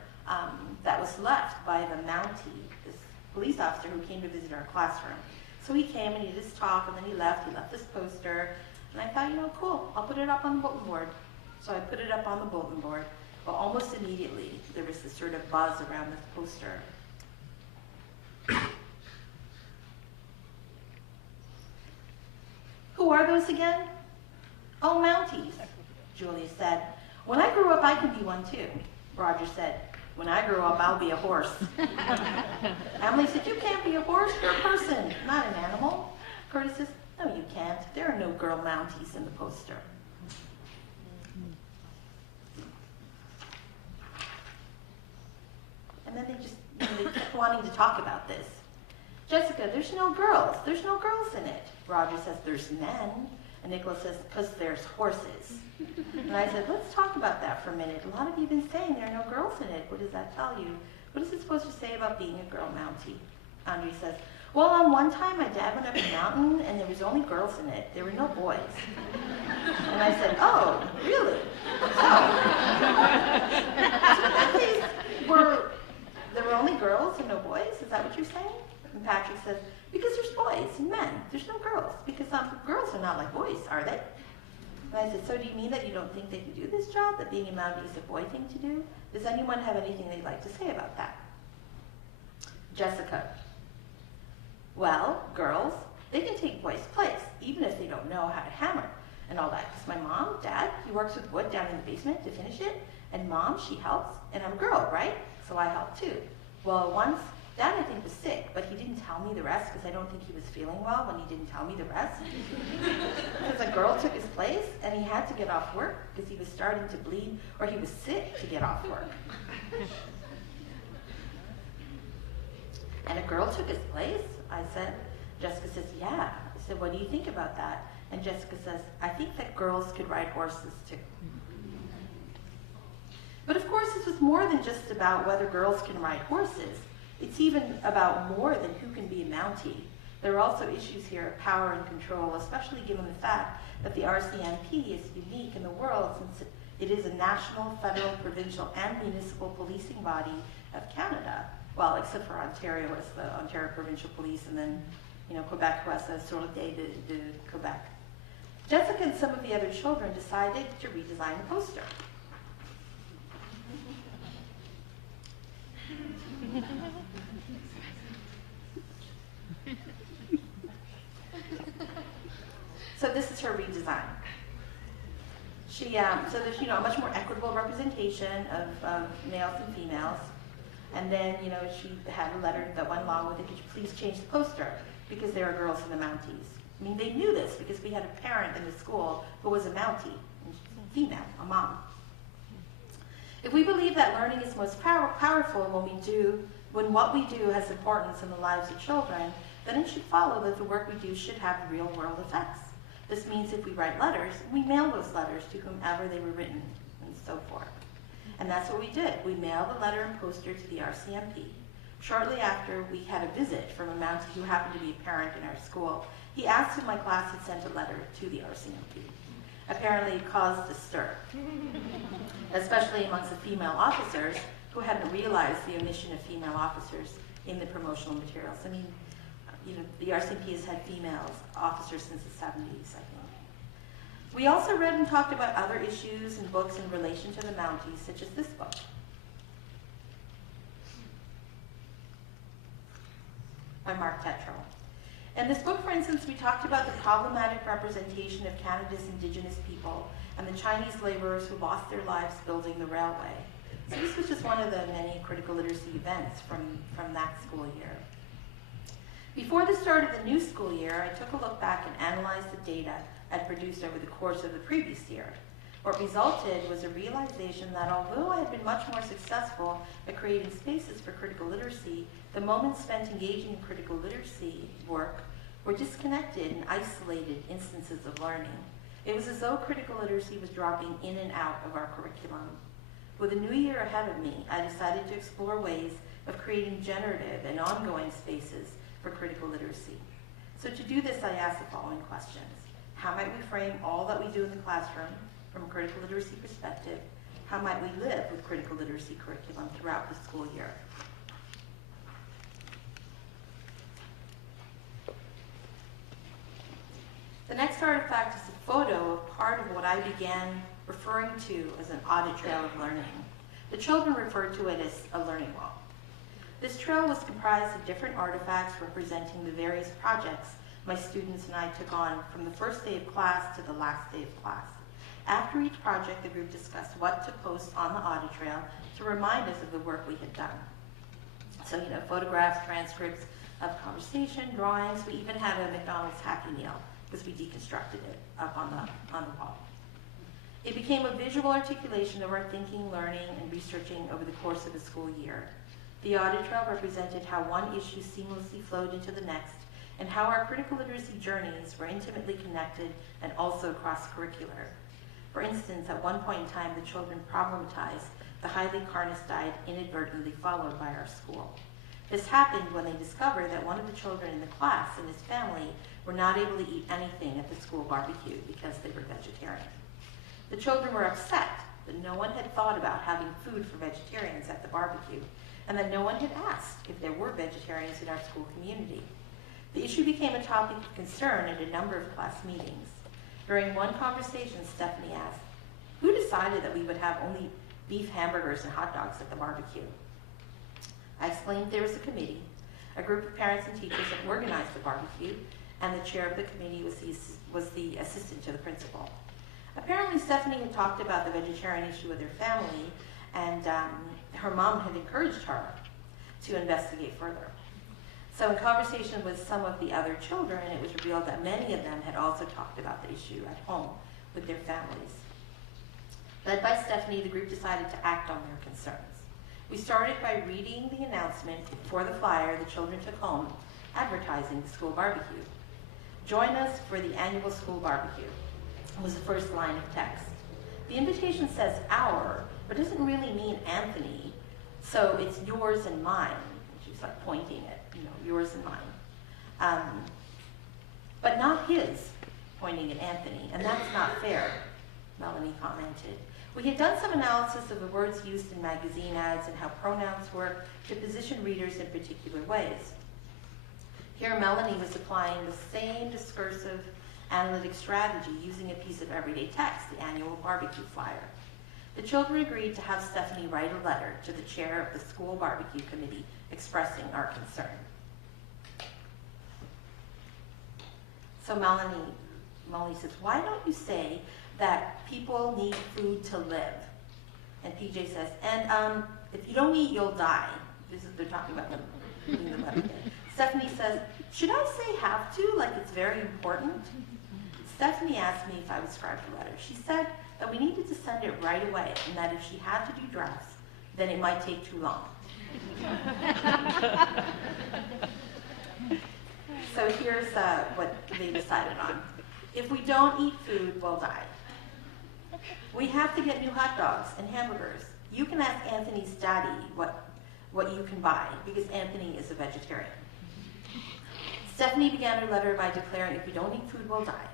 that was left by the Mountie, this police officer who came to visit our classroom. So he came and he did his talk and then he left this poster, and I thought, you know, cool, I'll put it up on the bulletin board. So I put it up on the bulletin board, but almost immediately there was this sort of buzz around this poster. Who are those again? Oh, Mounties, Julia said. When I grow up, I can be one too. Roger said, when I grow up, I'll be a horse. Emily said, you can't be a horse, you're a person, not an animal. Curtis says, no, you can't. There are no girl Mounties in the poster. And then they kept wanting to talk about this. Jessica, there's no girls in it. Roger says, there's men. And Nicholas says, because there's horses. And I said, let's talk about that for a minute. A lot of you have been saying there are no girls in it. What does that tell you? What is it supposed to say about being a girl Mountie? Andre says, well, on one time my dad went up a mountain and there was only girls in it. There were no boys. And I said, oh, really? So there were only girls and no boys? Is that what you're saying? And Patrick says, because there's boys and men. There's no girls. Because girls are not like boys, are they? And I said, so do you mean that you don't think they can do this job? That being a Mountie is a boy thing to do? Does anyone have anything they'd like to say about that? Jessica. Well, girls, they can take boys' place, even if they don't know how to hammer and all that. Because my mom, dad, he works with wood down in the basement to finish it. And mom, she helps. And I'm a girl, right? So I help too. Well, once, Dad, I think, was sick, but he didn't tell me the rest because I don't think he was feeling well when he didn't tell me the rest. Because a girl took his place and he had to get off work because he was starting to bleed, or he was sick to get off work. And a girl took his place? I said. Jessica says, yeah. I said, what do you think about that? And Jessica says, I think that girls could ride horses too. But of course, this was more than just about whether girls can ride horses. It's even about more than who can be a Mountie. There are also issues here of power and control, especially given the fact that the RCMP is unique in the world since it is a national, federal, provincial, and municipal policing body of Canada. Well, except for Ontario, it's the Ontario Provincial Police, and then, Quebec, who has the Sûreté de Quebec. Jessica and some of the other children decided to redesign the poster. So this is her redesign. So there's, a much more equitable representation of males and females. And then, she had a letter that went along with it, could you please change the poster? Because there are girls in the Mounties. I mean, they knew this because we had a parent in the school who was a Mountie, female, a mom. If we believe that learning is most powerful when When what we do has importance in the lives of children, then it should follow that the work we do should have real-world effects. This means if we write letters, we mail those letters to whomever they were written, and so forth. And that's what we did. We mailed a letter and poster to the RCMP. Shortly after, we had a visit from a Mountie who happened to be a parent in our school. He asked if my class had sent a letter to the RCMP. Apparently it caused a stir, especially amongst the female officers who hadn't realized the omission of female officers in the promotional materials. I mean, the RCMP has had female officers since the 70s, I think. We also read and talked about other issues and books in relation to the Mounties, such as this book. By Mark Tetrell. In this book, for instance, we talked about the problematic representation of Canada's Indigenous people and the Chinese laborers who lost their lives building the railway. So this was just one of the many critical literacy events from that school year. Before the start of the new school year, I took a look back and analyzed the data I'd produced over the course of the previous year. What resulted was a realization that although I had been much more successful at creating spaces for critical literacy, the moments spent engaging in critical literacy work were disconnected and isolated instances of learning. It was as though critical literacy was dropping in and out of our curriculum. With a new year ahead of me, I decided to explore ways of creating generative and ongoing spaces for critical literacy. So to do this, I asked the following questions. How might we frame all that we do in the classroom from a critical literacy perspective? How might we live with critical literacy curriculum throughout the school year? The next artifact is a photo of part of what I began referring to as an audit trail of learning. The children referred to it as a learning wall. This trail was comprised of different artifacts representing the various projects my students and I took on from the first day of class to the last day of class. After each project, the group discussed what to post on the audit trail to remind us of the work we had done. So, photographs, transcripts of conversation, drawings. We even had a McDonald's Happy Meal because we deconstructed it up on the wall. It became a visual articulation of our thinking, learning, and researching over the course of the school year. The audit trail represented how one issue seamlessly flowed into the next, and how our critical literacy journeys were intimately connected and also cross-curricular. For instance, at one point in time, the children problematized the highly carnist diet inadvertently followed by our school. This happened when they discovered that one of the children in the class and his family were not able to eat anything at the school barbecue because they were vegetarian. The children were upset that no one had thought about having food for vegetarians at the barbecue, and that no one had asked if there were vegetarians in our school community. The issue became a topic of concern at a number of class meetings. During one conversation, Stephanie asked, "Who decided that we would have only beef hamburgers and hot dogs at the barbecue?" I explained there was a committee, a group of parents and teachers that organized the barbecue, and the chair of the committee was the assistant to the principal. Apparently, Stephanie had talked about the vegetarian issue with her family, and her mom had encouraged her to investigate further. So in conversation with some of the other children, it was revealed that many of them had also talked about the issue at home with their families. Led by Stephanie, the group decided to act on their concerns. We started by reading the announcement for the flyer the children took home, advertising the school barbecue. "Join us for the annual school barbecue," was the first line of text. The invitation says "our," but doesn't really mean Anthony, so it's yours and mine. She's like pointing at, yours and mine. But not his, pointing at Anthony, and that's not fair, Melanie commented. We had done some analysis of the words used in magazine ads and how pronouns work to position readers in particular ways. Here, Melanie was applying the same discursive analytic strategy using a piece of everyday text, the annual barbecue flyer. The children agreed to have Stephanie write a letter to the chair of the school barbecue committee expressing our concern. So Melanie says, "Why don't you say that people need food to live?" And PJ says, "And if you don't eat, you'll die." They're talking about the letter. Stephanie says, "Should I say have to, like it's very important?" Stephanie asked me if I would scribe the letter. She said that we needed to send it right away, and that if she had to do drafts, then it might take too long. So here's what they decided on. If we don't eat food, we'll die. We have to get new hot dogs and hamburgers. You can ask Anthony's daddy what you can buy, because Anthony is a vegetarian. Stephanie began her letter by declaring, if we don't eat food, we'll die.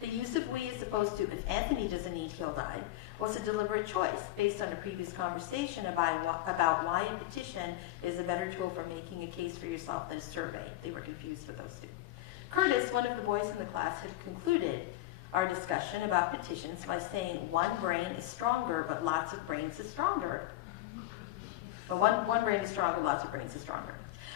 The use of we as opposed to if Anthony doesn't eat, he'll die was a deliberate choice based on a previous conversation about why a petition is a better tool for making a case for yourself than a survey. They were confused with those two. Curtis, one of the boys in the class, had concluded our discussion about petitions by saying one brain is stronger, but lots of brains is stronger. But one brain is stronger, lots of brains is stronger.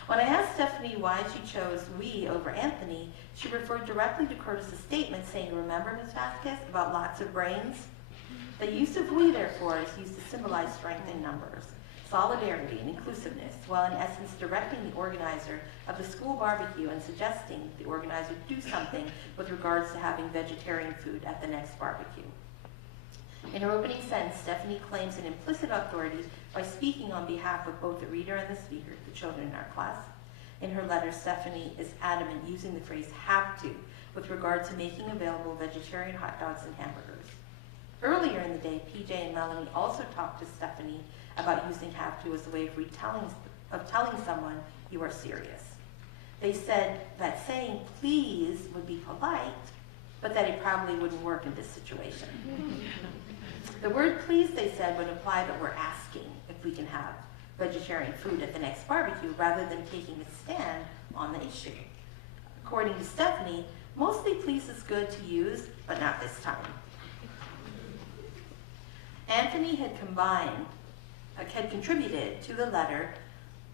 When I asked Stephanie why she chose we over Anthony, she referred directly to Curtis's statement saying, remember, Ms. Vasquez, about lots of brains? The use of we, therefore, is used to symbolize strength in numbers, solidarity, and inclusiveness, while in essence directing the organizer of the school barbecue and suggesting the organizer do something with regards to having vegetarian food at the next barbecue. In her opening sentence, Stephanie claims an implicit authority by speaking on behalf of both the reader and the speaker, the children in our class. In her letter, Stephanie is adamant using the phrase have to with regard to making available vegetarian hot dogs and hamburgers. Earlier in the day, PJ and Melanie also talked to Stephanie about using have to as a way of telling someone you are serious. They said that saying please would be polite, but that it probably wouldn't work in this situation. The word please, they said, would imply that we're asking if we can have vegetarian food at the next barbecue rather than taking a stand on the issue. According to Stephanie, mostly please is good to use, but not this time. Anthony had contributed to the letter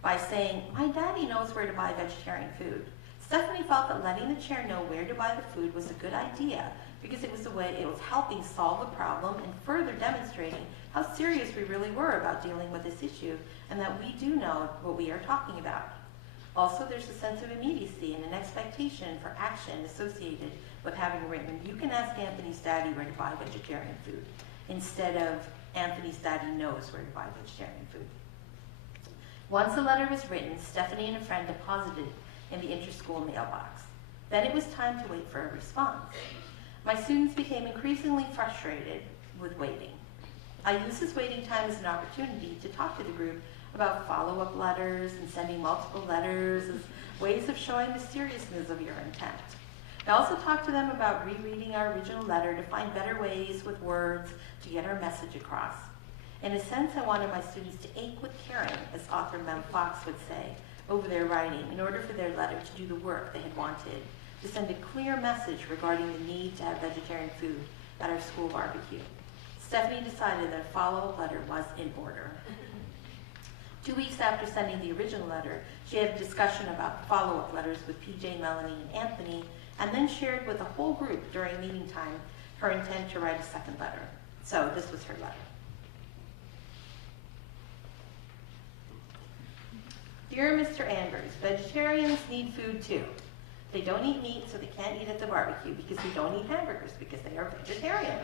by saying, my daddy knows where to buy vegetarian food. Stephanie felt that letting the chair know where to buy the food was a good idea because it was helping solve the problem and further demonstrating how serious we really were about dealing with this issue and that we do know what we are talking about. Also, there's a sense of immediacy and an expectation for action associated with having written, you can ask Anthony's daddy where to buy vegetarian food, instead of Anthony's daddy knows where to buy vegetarian food. Once the letter was written, Stephanie and a friend deposited it in the inter-school mailbox. Then it was time to wait for a response. My students became increasingly frustrated with waiting. I used this waiting time as an opportunity to talk to the group about follow-up letters and sending multiple letters as ways of showing the seriousness of your intent. I also talked to them about rereading our original letter to find better ways with words to get our message across. In a sense, I wanted my students to ache with caring, as author Mem Fox would say, over their writing in order for their letter to do the work they had wanted, to send a clear message regarding the need to have vegetarian food at our school barbecue. Stephanie decided that a follow-up letter was in order. 2 weeks after sending the original letter, she had a discussion about follow-up letters with PJ, Melanie, and Anthony, and then shared with the whole group during meeting time her intent to write a second letter. So this was her letter. Dear Mr. Andrews, vegetarians need food too. They don't eat meat, so they can't eat at the barbecue because we don't eat hamburgers because they are vegetarian.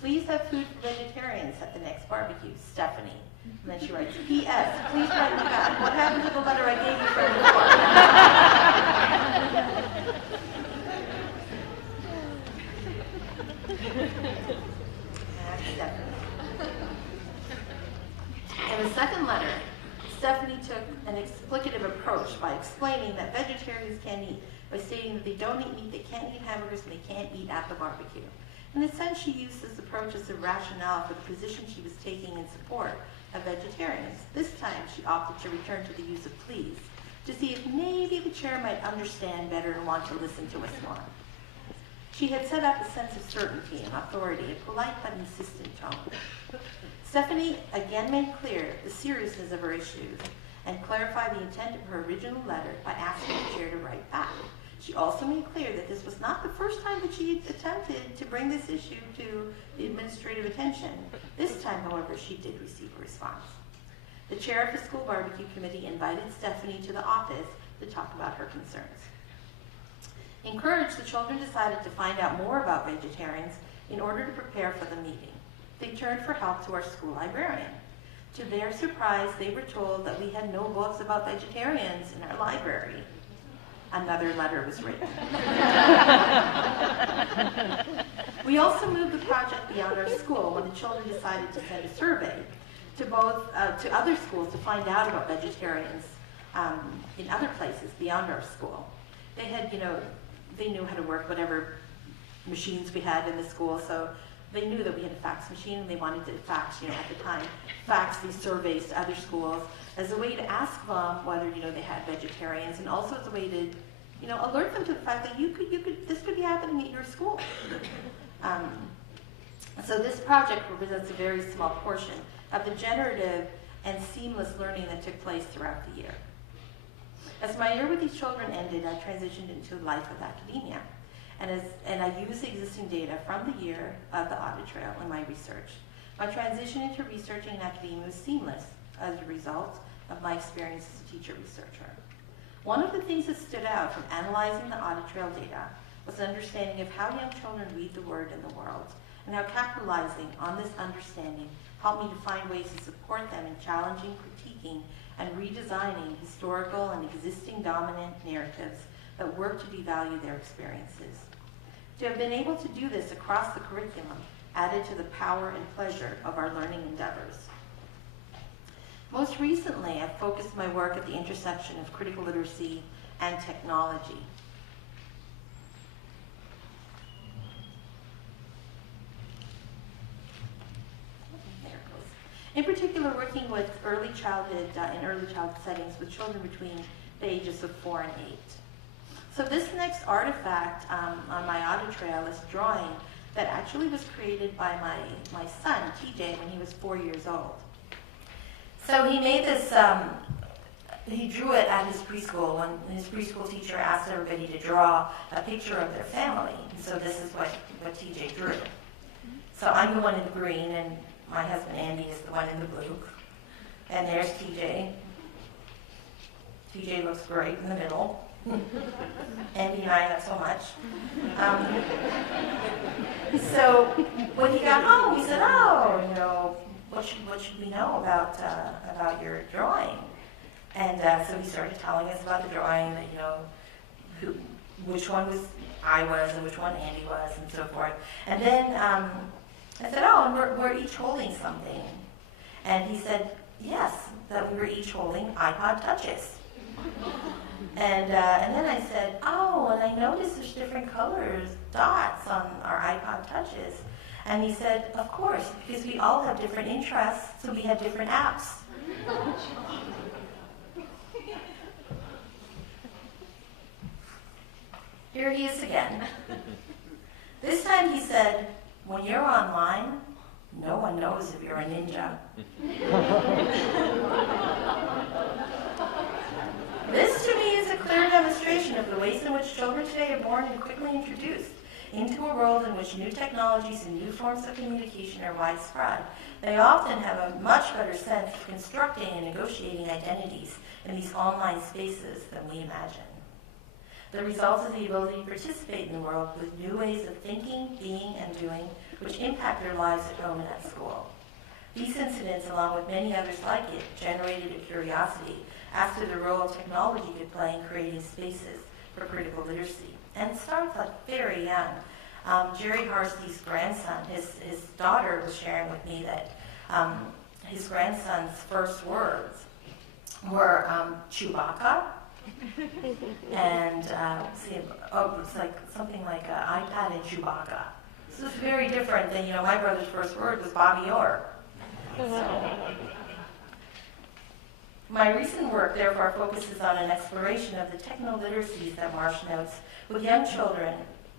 Please have food for vegetarians at the next barbecue, Stephanie. And then she writes, P.S. Please write me back. What happened to the letter I gave you from That's Stephanie. In the second letter, Stephanie took an explicative approach by explaining that vegetarians can't eat, by stating that they don't eat meat, they can't eat hamburgers, and they can't eat at the barbecue. In a sense, she used this approach as a rationale for the position she was taking in support of vegetarians. This time, she opted to return to the use of please, to see if maybe the chair might understand better and want to listen to us more. She had set up a sense of certainty and authority, a polite but insistent tone. Stephanie again made clear the seriousness of her issues and clarified the intent of her original letter by asking the chair to write back. She also made clear that this was not the first time that she had attempted to bring this issue to the administrative attention. This time, however, she did receive a response. The chair of the school barbecue committee invited Stephanie to the office to talk about her concerns. Encouraged, the children decided to find out more about vegetarians in order to prepare for the meeting. They turned for help to our school librarian. To their surprise, they were told that we had no books about vegetarians in our library. Another letter was written. We also moved the project beyond our school when the children decided to send a survey to other schools to find out about vegetarians in other places beyond our school. They had, they knew how to work whatever machines we had in the school, so they knew that we had a fax machine, and they wanted to fax, at the time, fax these surveys to other schools as a way to ask them whether, they had vegetarians, and also as a way to, alert them to the fact that this could be happening at your school. So this project represents a very small portion of the generative and seamless learning that took place throughout the year. As my year with these children ended, I transitioned into life of academia. And I used the existing data from the year of the audit trail in my research. My transition into researching in academia was seamless as a result of my experience as a teacher researcher. One of the things that stood out from analyzing the audit trail data was an understanding of how young children read the word in the world, and how capitalizing on this understanding helped me to find ways to support them in challenging, critiquing, and redesigning historical and existing dominant narratives that work to devalue their experiences. To have been able to do this across the curriculum added to the power and pleasure of our learning endeavors. Most recently, I've focused my work at the intersection of critical literacy and technology. In particular, working with early childhood, in early childhood settings with children between the ages of 4 and 8. So this next artifact on my audit trail is a drawing that actually was created by my son, TJ, when he was 4 years old. So he made this, he drew it at his preschool when his preschool teacher asked everybody to draw a picture of their family. And so this is what TJ drew. So I'm the one in the green, and my husband Andy is the one in the blue. And there's TJ. TJ looks great in the middle. Andy and I, not so much. So when he got home, he said, "Oh, what should we know about your drawing?" And so he started telling us about the drawing, that which one I was and which one Andy was, and so forth. And then I said, "Oh, and we're each holding something." And he said, "Yes, that we were each holding iPod touches." And then I said, "Oh, and I noticed there's different colors, dots on our iPod touches." And he said, "Of course, because we all have different interests, so we have different apps." Here he is again. This time he said, "When you're online, no one knows if you're a ninja." This, to me, is a clear demonstration of the ways in which children today are born and quickly introduced into a world in which new technologies and new forms of communication are widespread. They often have a much better sense of constructing and negotiating identities in these online spaces than we imagine. The result is the ability to participate in the world with new ways of thinking, being, and doing, which impact their lives at home and at school. These incidents, along with many others like it, generated a curiosity as to the role technology could play in creating spaces for critical literacy. And it starts very young. Jerry Harsty's grandson, his daughter was sharing with me that his grandson's first words were Chewbacca, and it's like something like iPad and Chewbacca. This is very different than, my brother's first word was Bobby Orr. So, my recent work, therefore, focuses on an exploration of the techno-literacies that Marsh notes with young children,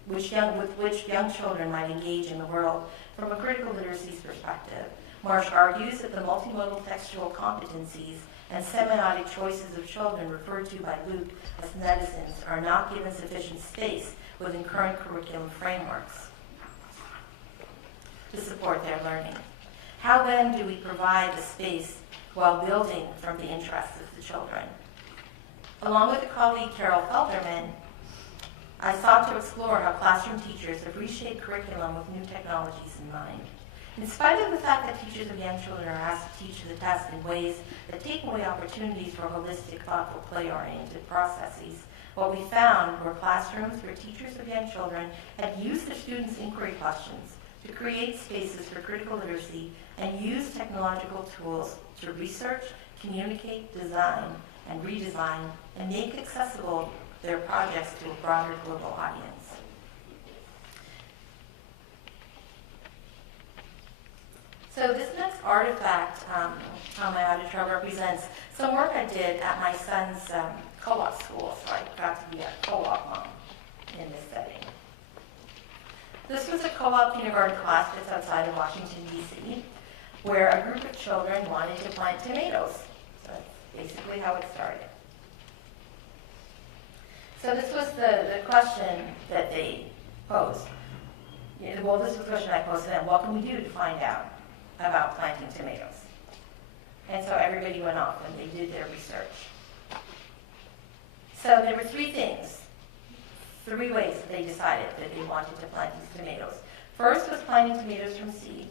with which young children might engage in the world from a critical literacies perspective. Marsh argues that the multimodal textual competencies and semiotic choices of children referred to by Luke as netizens are not given sufficient space within current curriculum frameworks to support their learning. How then do we provide the space while building from the interests of the children? Along with a colleague, Carol Felderman, I sought to explore how classroom teachers have reshaped curriculum with new technologies in mind. In spite of the fact that teachers of young children are asked to teach the test in ways that take away opportunities for holistic, thoughtful, play-oriented processes, what we found were classrooms where teachers of young children had used their students' inquiry questions to create spaces for critical literacy and use technological tools to research, communicate, design, and redesign, and make accessible their projects to a broader global audience. So this next artifact on my audit trail represents some work I did at my son's co-op school, so I got to be a co-op mom in this setting. This was a co-op kindergarten class just outside of Washington, D.C., where a group of children wanted to plant tomatoes. So that's basically how it started. So this was the question that they posed. Well, this was the question I posed to them. What can we do to find out about planting tomatoes? And so everybody went off and they did their research. So there were three ways that they decided that they wanted to plant these tomatoes. First was planting tomatoes from seed.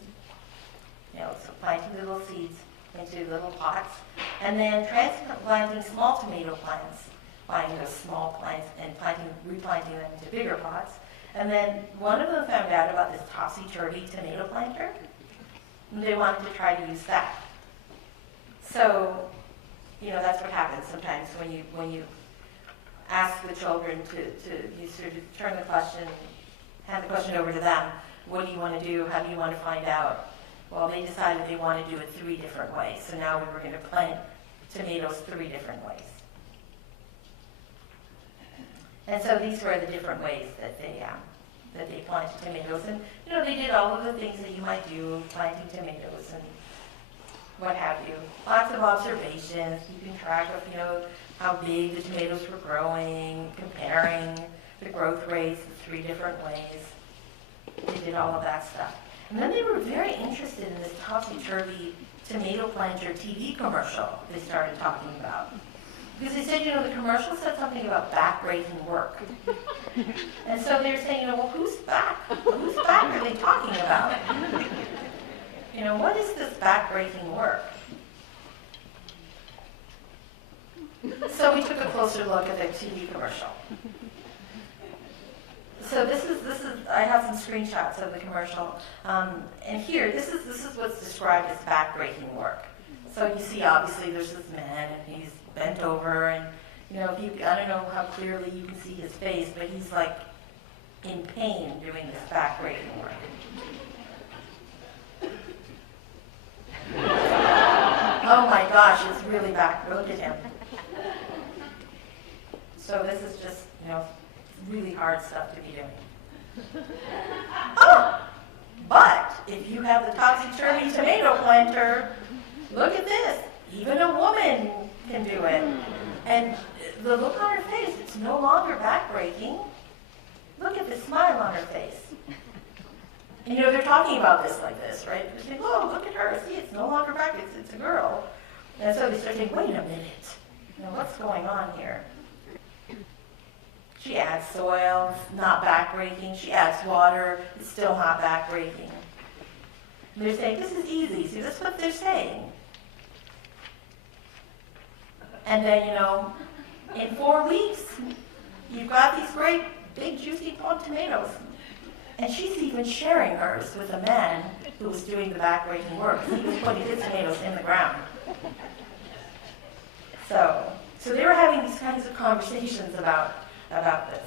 So planting the little seeds into little pots, and then transplanting small tomato plants, buying those small plants and replanting them into bigger pots. And then one of them found out about this topsy-turvy tomato planter, and they wanted to try to use that. So, that's what happens sometimes when you ask the children you sort of turn the question, hand the question over to them. What do you want to do? How do you want to find out? Well, they decided they wanted to do it 3 different ways. So now we were going to plant tomatoes 3 different ways. And so these were the different ways that they planted tomatoes. And, they did all of the things that you might do, planting tomatoes and what have you. Lots of observations, keeping track of, how big the tomatoes were growing, comparing the growth rates in 3 different ways. They did all of that stuff. And then they were very interested in this topsy-turvy tomato planter TV commercial they started talking about. Because they said, the commercial said something about back-breaking work. And so they were saying, well, whose back are they talking about? What is this back-breaking work? So we took a closer look at the TV commercial. So this is I have some screenshots of the commercial, and here this is what's described as backbreaking work. So you see, obviously, there's this man, and he's bent over, and I don't know how clearly you can see his face, but he's like in pain doing this backbreaking work. Oh my gosh, it's really back. Look at him. So this is just really hard stuff to be doing. Oh, but if you have the topsy-turvy tomato planter, look at this. Even a woman can do it. And the look on her face, it's no longer backbreaking. Look at the smile on her face. And they're talking about this like this, right? They're saying, oh, look at her. See, it's no longer back. It's a girl. And so they start saying, wait a minute. What's going on here? She adds soil, not backbreaking. She adds water, it's still not backbreaking. And they're saying, this is easy. See, that's what they're saying. And then, in 4 weeks, you've got these great, big, juicy plum tomatoes. And she's even sharing hers with a man who was doing the backbreaking work. He was putting his tomatoes in the ground. So they were having these kinds of conversations about this.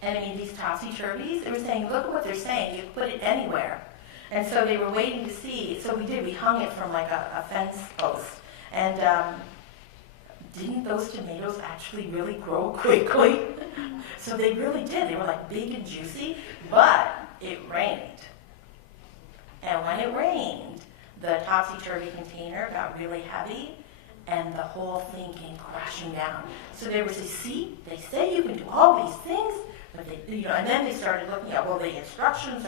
And these topsy-turvies, they were saying, look at what they're saying, you can put it anywhere. And so they were waiting to see, so we hung it from like a fence post. And didn't those tomatoes actually really grow quickly? So they really did, they were like big and juicy, but it rained. And when it rained, the topsy-turvy container got really heavy, and the whole thing came crashing down. So they were saying, see, they say you can do all these things, but they, and then they started looking at, well, the instructions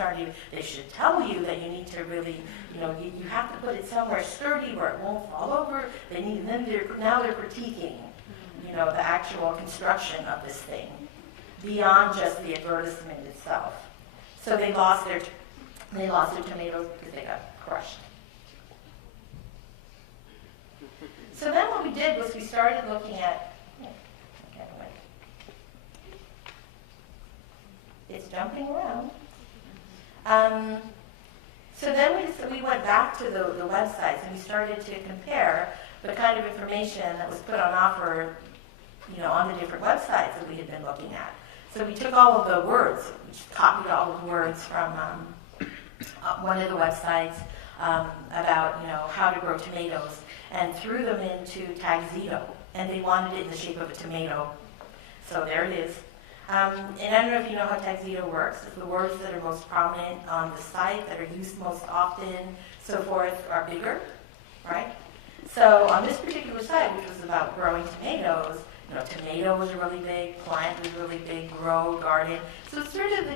they should tell you that you need to really, you have to put it somewhere sturdy where it won't fall over. Now they're critiquing, the actual construction of this thing. beyond just the advertisement itself. So they lost their tomatoes because they got crushed. So then what we did was we started looking at, it's jumping around. So then we went back to the websites and we started to compare the kind of information that was put on offer, on the different websites that we had been looking at. So we took all of the words, we just copied all of the words from one of the websites about how to grow tomatoes and threw them into Tagxedo, and they wanted it in the shape of a tomato. So there it is. And I don't know if you know how Tagxedo works. It's the words that are most prominent on the site, that are used most often, so forth, are bigger, right? So on this particular site, which was about growing tomatoes, tomato was really big, plant was really big, grow, garden. So it's sort of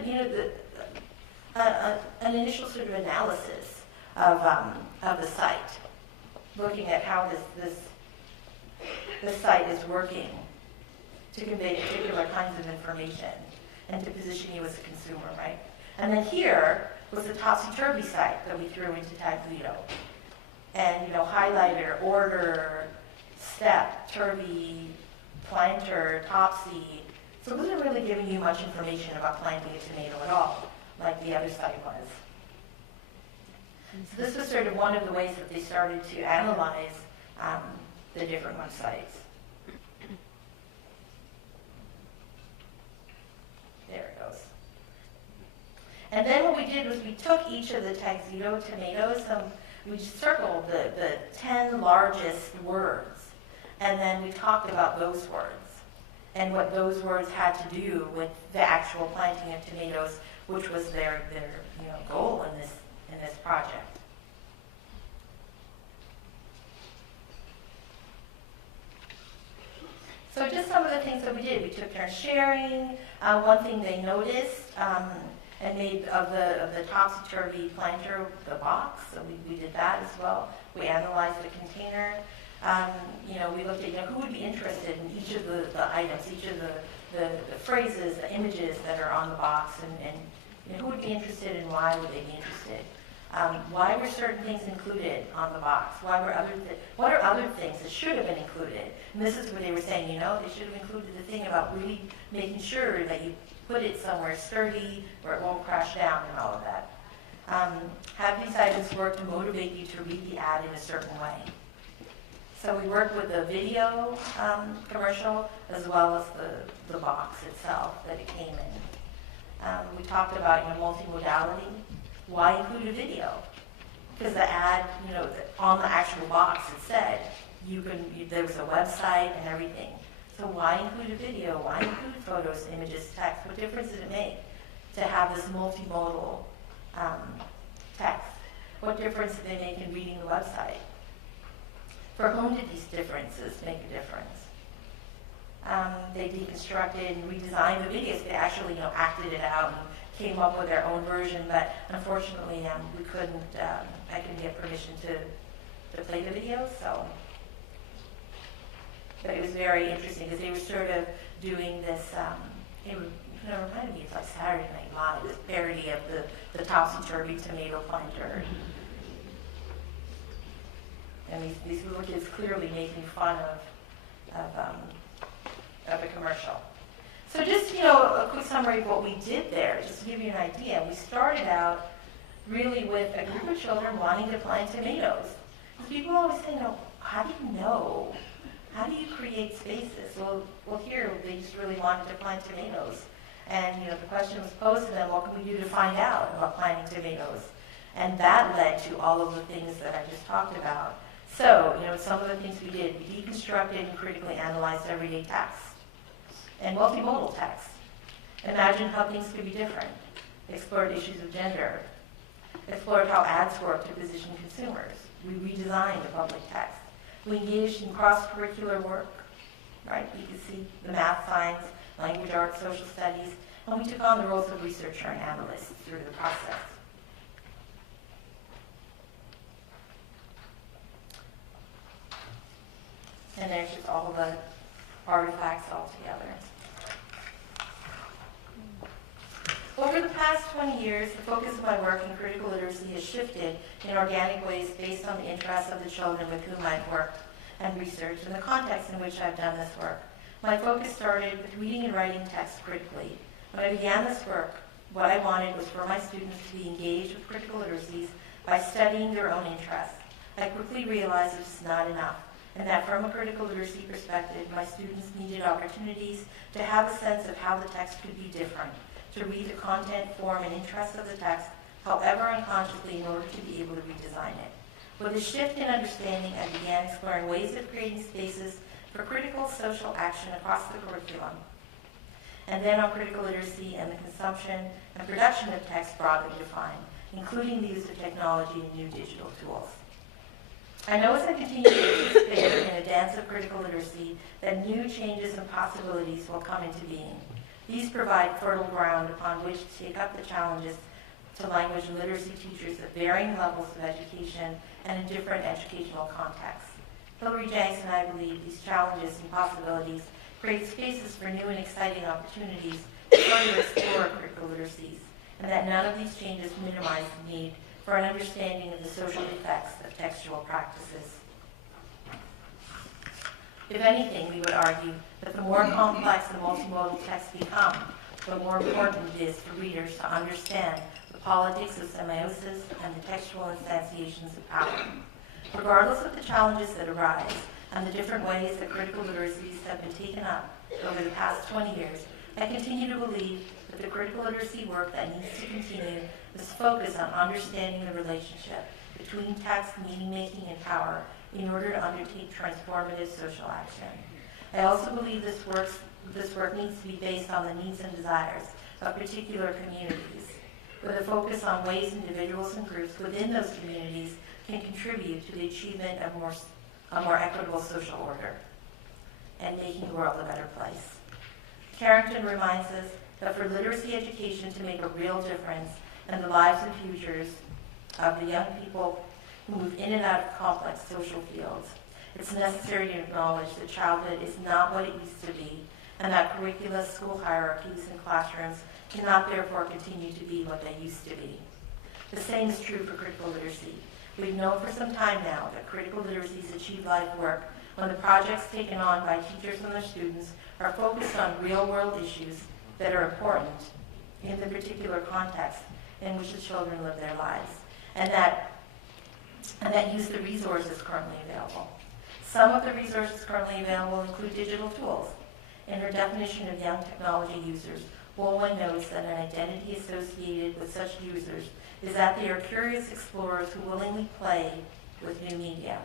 an initial sort of analysis of the site, looking at how this site is working to convey particular kinds of information and to position you as a consumer, right? And then here was the topsy-turvy site that we threw into Tagxedo. And, highlighter, order, step, turvy, planter, topsy. So it wasn't really giving you much information about planting a tomato at all, like the other site was. So this was sort of one of the ways that they started to analyze the different websites. There it goes. And then what we did was we took each of the Tagxedo tomatoes, we circled the 10 largest words, and then we talked about those words and what those words had to do with the actual planting of tomatoes, which was their goal in this project. So just some of the things that we did. We took turns sharing. One thing they noticed and made of the topsy-turvy planter the box. So we did that as well. We analyzed the container. We looked at who would be interested in each of the items, each of the phrases, the images that are on the box, and who would be interested and why would they be interested. Why were certain things included on the box? What are other things that should have been included? And this is where they were saying, they should have included the thing about really making sure that you put it somewhere sturdy where it won't crash down and all of that. Have these items work to motivate you to read the ad in a certain way? So we worked with the video commercial as well as the box itself that it came in. We talked about multimodality. Why include a video? Because the ad, on the actual box it said there was a website and everything. So why include a video? Why include photos, images, text? What difference did it make to have this multimodal text? What difference did they make in reading the website? For whom did these differences make a difference? They deconstructed and redesigned the videos. They actually, acted it out and came up with their own version, but unfortunately, we couldn't. I couldn't get permission to play the videos, so. But it was very interesting because they were sort of doing this. It reminded me of like Saturday Night Live, this parody of the topsy-turvy tomato planter. And these little kids clearly making fun of a commercial. So just, a quick summary of what we did there, just to give you an idea. We started out really with a group of children wanting to plant tomatoes. People always say, how do you know? How do you create spaces? Well, here they just really wanted to plant tomatoes. And, the question was posed to them, what can we do to find out about planting tomatoes? And that led to all of the things that I just talked about. So, some of the things we did, we deconstructed and critically analyzed everyday text and multimodal text. Imagine how things could be different. Explored issues of gender. Explored how ads work to position consumers. We redesigned the public text. We engaged in cross-curricular work, right? You can see the math, science, language arts, social studies, and we took on the roles of researcher and analyst through the process. And there's just all the artifacts all together. Over the past 20 years, the focus of my work in critical literacy has shifted in organic ways based on the interests of the children with whom I've worked and researched and the context in which I've done this work. My focus started with reading and writing text critically. When I began this work, what I wanted was for my students to be engaged with critical literacies by studying their own interests. I quickly realized this is not enough, and that from a critical literacy perspective, my students needed opportunities to have a sense of how the text could be different, to read the content, form, and interest of the text, however unconsciously, in order to be able to redesign it. With a shift in understanding, I began exploring ways of creating spaces for critical social action across the curriculum, and then on critical literacy and the consumption and production of text broadly defined, including the use of technology and new digital tools. I know as I continue to participate in a dance of critical literacy that new changes and possibilities will come into being. These provide fertile ground upon which to take up the challenges to language and literacy teachers at varying levels of education and in different educational contexts. Hilary Jenks and I believe these challenges and possibilities create spaces for new and exciting opportunities to further explore critical literacies, and that none of these changes minimize the need for an understanding of the social effects of textual practices. If anything, we would argue that the more complex the multimodal texts become, the more important it is for readers to understand the politics of semiosis and the textual instantiations of power. Regardless of the challenges that arise and the different ways that critical literacies have been taken up over the past 20 years, I continue to believe that the critical literacy work that needs to continue is focused on understanding the relationship between text, meaning-making, and power in order to undertake transformative social action. I also believe this work needs to be based on the needs and desires of particular communities, with a focus on ways individuals and groups within those communities can contribute to the achievement of a more equitable social order and making the world a better place. Carrington reminds us that for literacy education to make a real difference in the lives and futures of the young people who move in and out of complex social fields, it's necessary to acknowledge that childhood is not what it used to be, and that curricula, school hierarchies, and classrooms cannot therefore continue to be what they used to be. The same is true for critical literacy. We've known for some time now that critical literacies achieve life work when the projects taken on by teachers and their students are focused on real-world issues that are important in the particular context in which the children live their lives, and that use the resources currently available. Some of the resources currently available include digital tools. In her definition of young technology users, Woolwin notes that an identity associated with such users is that they are curious explorers who willingly play with new media.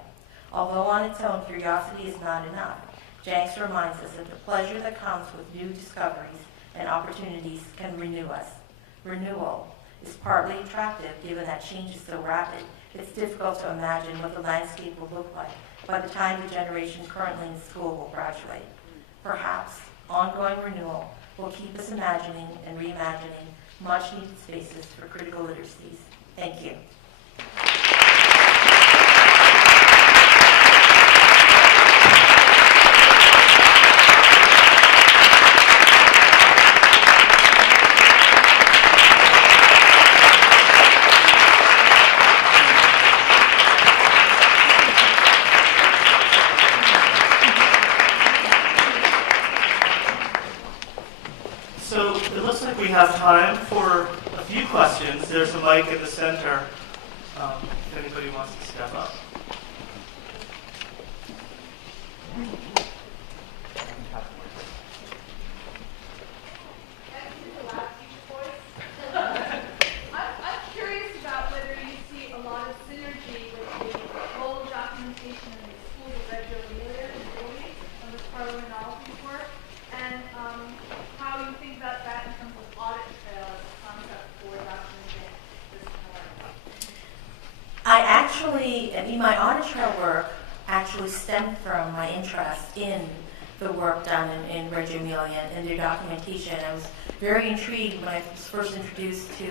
Although on its own, curiosity is not enough, Jenks reminds us that the pleasure that comes with new discoveries and opportunities can renew us. Renewal is partly attractive given that change is so rapid, it's difficult to imagine what the landscape will look like by the time the generation currently in school will graduate. Perhaps ongoing renewal will keep us imagining and reimagining much-needed spaces for critical literacies. Thank you. So it looks like we have time for a few questions. There's a mic in the center if anybody wants to step up. I'm curious about whether you see a lot of synergy with the whole documentation in the schools of Reggio Emilia and Italy and with Parliamental's work, and how you think about that in terms of audit trail as a concept for documenting this work. My audit trail work actually stemmed from my interest in the work done in Reggio Emilia and their documentation. I was very intrigued when I was first introduced to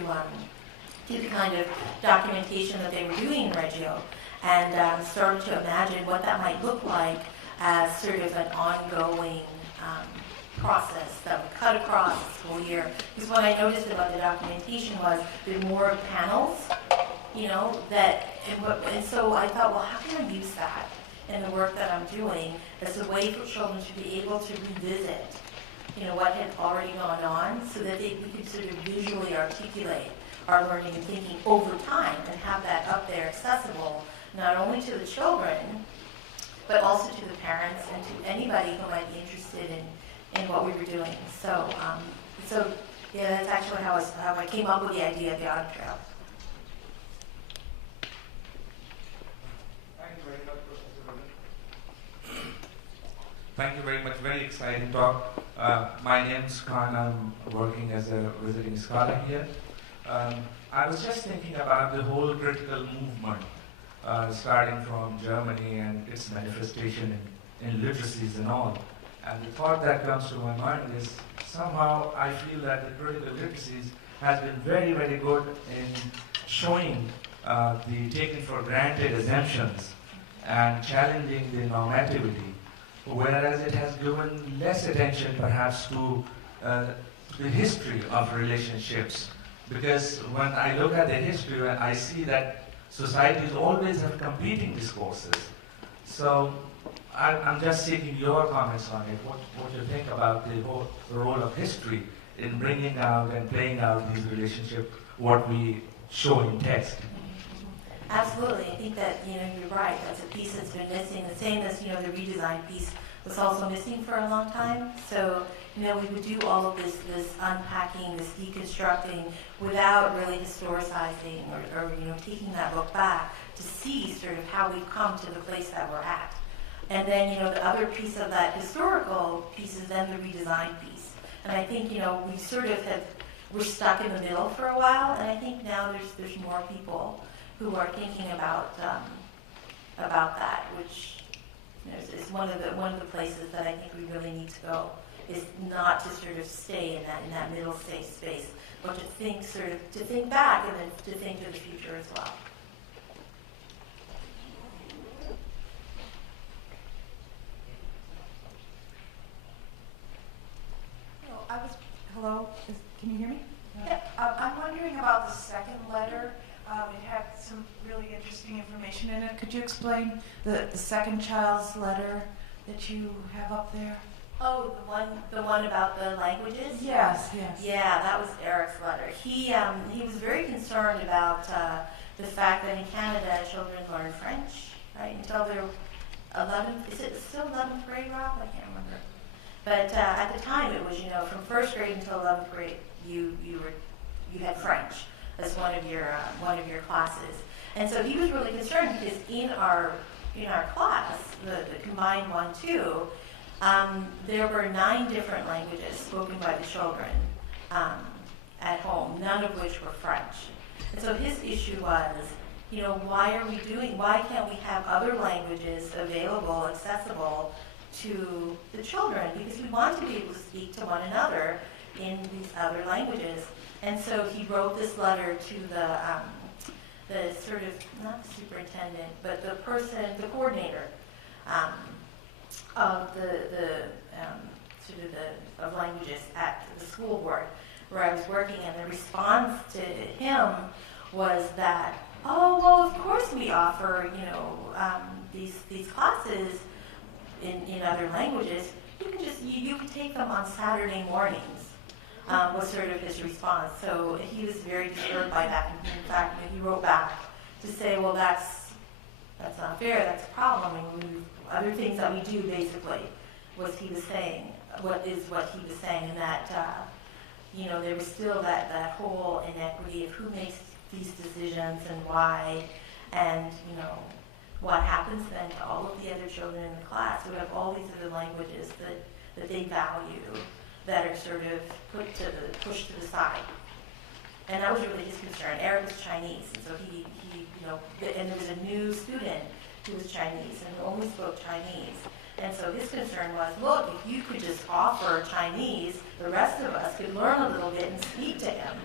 the kind of documentation that they were doing in Reggio, and started to imagine what that might look like as sort of an ongoing process that would cut across the school year. Because what I noticed about the documentation was there were more panels, and so I thought, well, how can I use that in the work that I'm doing as a way for children to be able to revisit, what had already gone on, so that we could sort of visually articulate our learning and thinking over time and have that up there accessible, not only to the children, but also to the parents and to anybody who might be interested in what we were doing. So yeah, that's actually how I came up with the idea of the audit trail. Thank you very much. Very exciting talk. My name is Khan. I'm working as a visiting scholar here. I was just thinking about the whole critical movement, starting from Germany and its manifestation in literacies and all. And the thought that comes to my mind is somehow I feel that the critical literacies has been very, very good in showing the taken for granted assumptions and challenging the normativity, whereas it has given less attention perhaps to the history of relationships. Because when I look at the history, I see that societies always have competing discourses. So I'm just seeking your comments on it, what you think about the role of history in bringing out and playing out these relationships, what we show in text. Absolutely. I think that, you're right. That's a piece that's been missing. The same as, the redesign piece was also missing for a long time. So, we would do all of this unpacking, this deconstructing without really historicizing or taking that look back to see sort of how we've come to the place that we're at. And then, the other piece of that historical piece is then the redesign piece. And I think, we sort of we're stuck in the middle for a while, and I think now there's more people who are thinking about that, which is one of the places that I think we really need to go, is not to sort of stay in that middle space, but to think back and then to think to the future as well. Hello, can you hear me? Yeah. I'm wondering about the second letter. It had some really interesting information in it. Could you explain the second child's letter that you have up there? Oh, the one about the languages? Yes. Yeah, that was Eric's letter. He was very concerned about the fact that in Canada children learn French, right, until they're 11th. Is it still 11th grade, Rob? I can't remember. But at the time, it was from first grade until 11th grade, you had French as one of your classes, and so he was really concerned because in our class, the combined 1-2, there were 9 different languages spoken by the children at home, none of which were French. And so his issue was, why can't we have other languages available, accessible to the children? Because we want to be able to speak to one another in these other languages. And so he wrote this letter to the sort of, not the superintendent, but the coordinator of of languages at the school board where I was working, and the response to him was that, oh, well, of course we offer, these classes in other languages. You can take them on Saturday mornings, was sort of his response. So he was very disturbed by that. And in fact, he wrote back to say, well, that's not fair, that's a problem. And other things that we do, basically, was he was saying, what he was saying, and that, there was still that whole inequity of who makes these decisions and why, and, what happens then to all of the other children in the class who have all these other languages that they value, that are sort of pushed to the side. And that was really his concern. Eric was Chinese, and so he and there was a new student who was Chinese and who only spoke Chinese. And so his concern was, look, if you could just offer Chinese, the rest of us could learn a little bit and speak to him,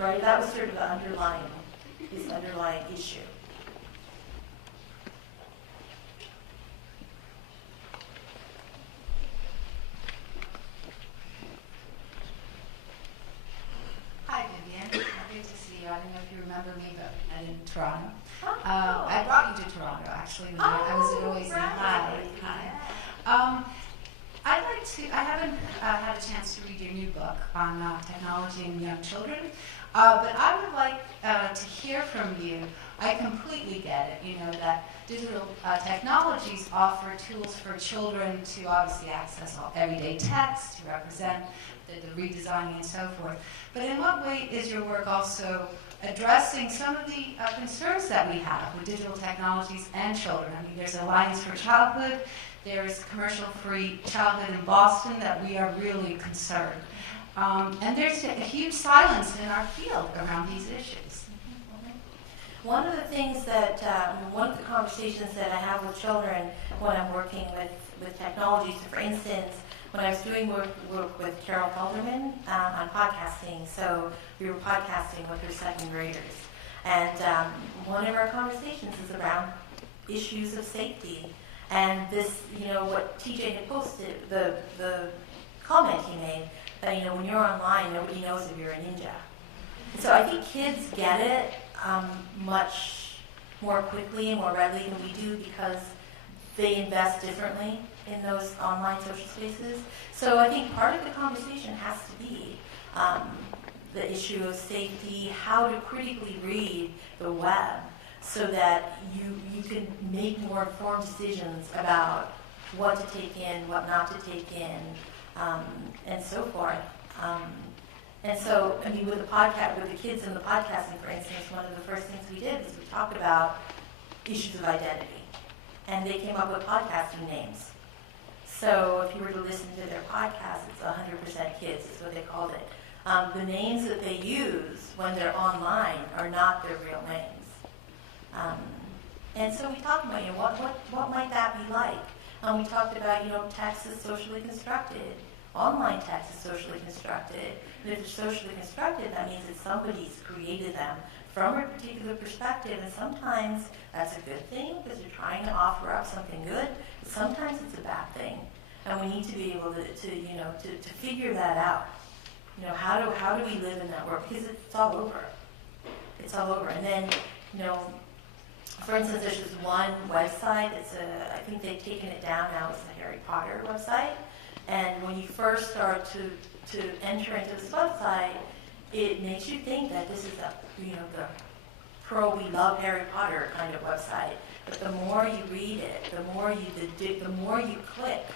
right? That was sort of his underlying issue. don't know if you remember me, but I'm in Toronto. I brought you to Toronto, actually, when I was at OAC. Hi. I'd like to, I haven't had a chance to read your new book on technology and young children, but I would like to hear from you. I completely get it, that digital technologies offer tools for children to obviously access all everyday text, to represent the redesigning and so forth. But in what way is your work also addressing some of the concerns that we have with digital technologies and children? I mean, there's Alliance for Childhood, there's commercial-free childhood in Boston that we are really concerned. And there's a huge silence in our field around these issues. One of the things that, one of the conversations that I have with children when I'm working with technology, so for instance, when I was doing work with Carol Felderman on podcasting, so we were podcasting with her second graders. And one of our conversations is around issues of safety. And this, what TJ had posted, the comment he made, that, when you're online, nobody knows if you're a ninja. So I think kids get it much more quickly and more readily than we do because they invest differently in those online social spaces. So I think part of the conversation has to be the issue of safety, how to critically read the web so that you can make more informed decisions about what to take in, what not to take in, and so forth. And so, I mean, with the kids in the podcasting, for instance, one of the first things we did was we talked about issues of identity. And they came up with podcasting names. So if you were to listen to their podcast, it's 100% kids, is what they called it. The names that they use when they're online are not their real names. And so we talked about, what might that be like? We talked about, text is socially constructed. Online text is socially constructed. And if it's socially constructed, that means that somebody's created them from a particular perspective. And sometimes that's a good thing because you're trying to offer up something good. But sometimes it's a bad thing. And we need to be able to figure that out. How do we live in that world? Because it's all over. It's all over. And then, for instance, there's this one website. I think they've taken it down now. It's the Harry Potter website. And when you first start to enter into this website, it makes you think that this is the we love Harry Potter kind of website. But the more you read it, the more you click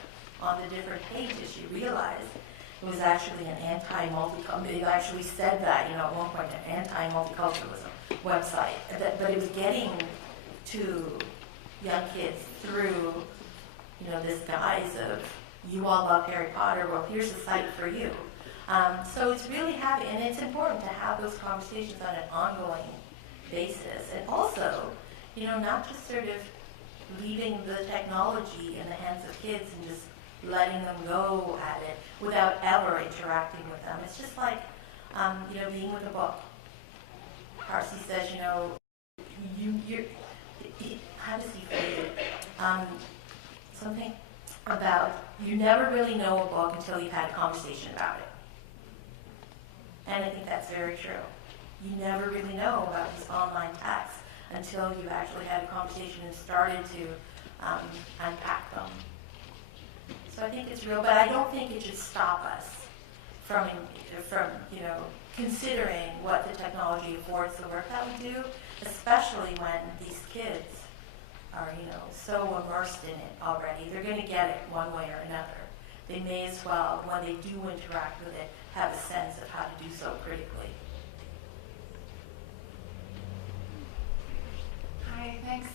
on the different pages, you realize it was actually an anti-multiculturalism. They actually said that, at one point, an anti-multiculturalism website. But it was getting to young kids through, this guise of, you all love Harry Potter, well, here's a site for you. So it's really and it's important to have those conversations on an ongoing basis. And also, not just sort of leaving the technology in the hands of kids and just letting them go at it without ever interacting with them. It's just like, being with a book. Darcy says, you're how does he phrase it? Something about you never really know a book until you've had a conversation about it. And I think that's very true. You never really know about these online texts until you've actually had a conversation and started to unpack them. So I think it's real, but I don't think it should stop us from considering what the technology affords the work that we do, especially when these kids are, so immersed in it already. They're going to get it one way or another. They may as well, when they do interact with it, have a sense of how to do so critically. Hi, thanks.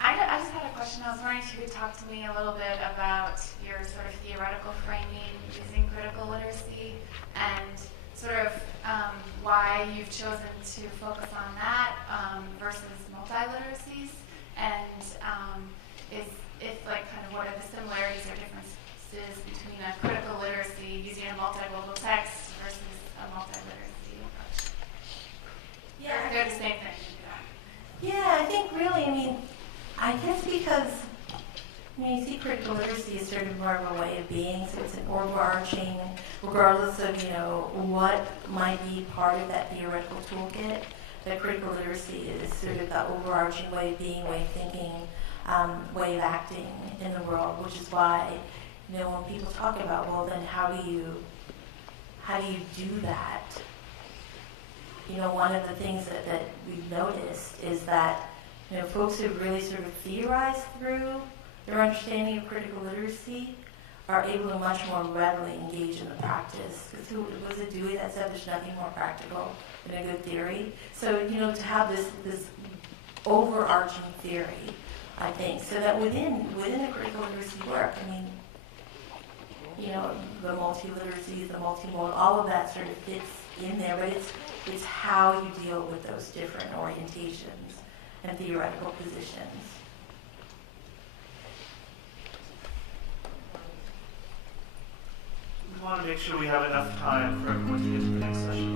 I just had a question. I was wondering if you could talk to me a little bit about your sort of theoretical framing using critical literacy and sort of why you've chosen to focus on that versus multiliteracies, and what are the similarities or differences between a critical literacy using a multilingual text versus a multiliteracy approach? Yeah, they're the same thing. Yeah, I think really, I guess because you see critical literacy is sort of more of a way of being, so it's an overarching, regardless of, what might be part of that theoretical toolkit, that critical literacy is sort of the overarching way of being, way of thinking, way of acting in the world, which is why, when people talk about, well, then how do you do that? One of the things that we've noticed is that, folks who really sort of theorize through their understanding of critical literacy are able to much more readily engage in the practice. Because who was it Dewey that said there's nothing more practical than a good theory? So, to have this overarching theory, I think, so that within the critical literacy work, the multi-literacies, the multimodal, all of that sort of fits in there, but it's how you deal with those different orientations and theoretical positions. We want to make sure we have enough time for everyone to get to the next session.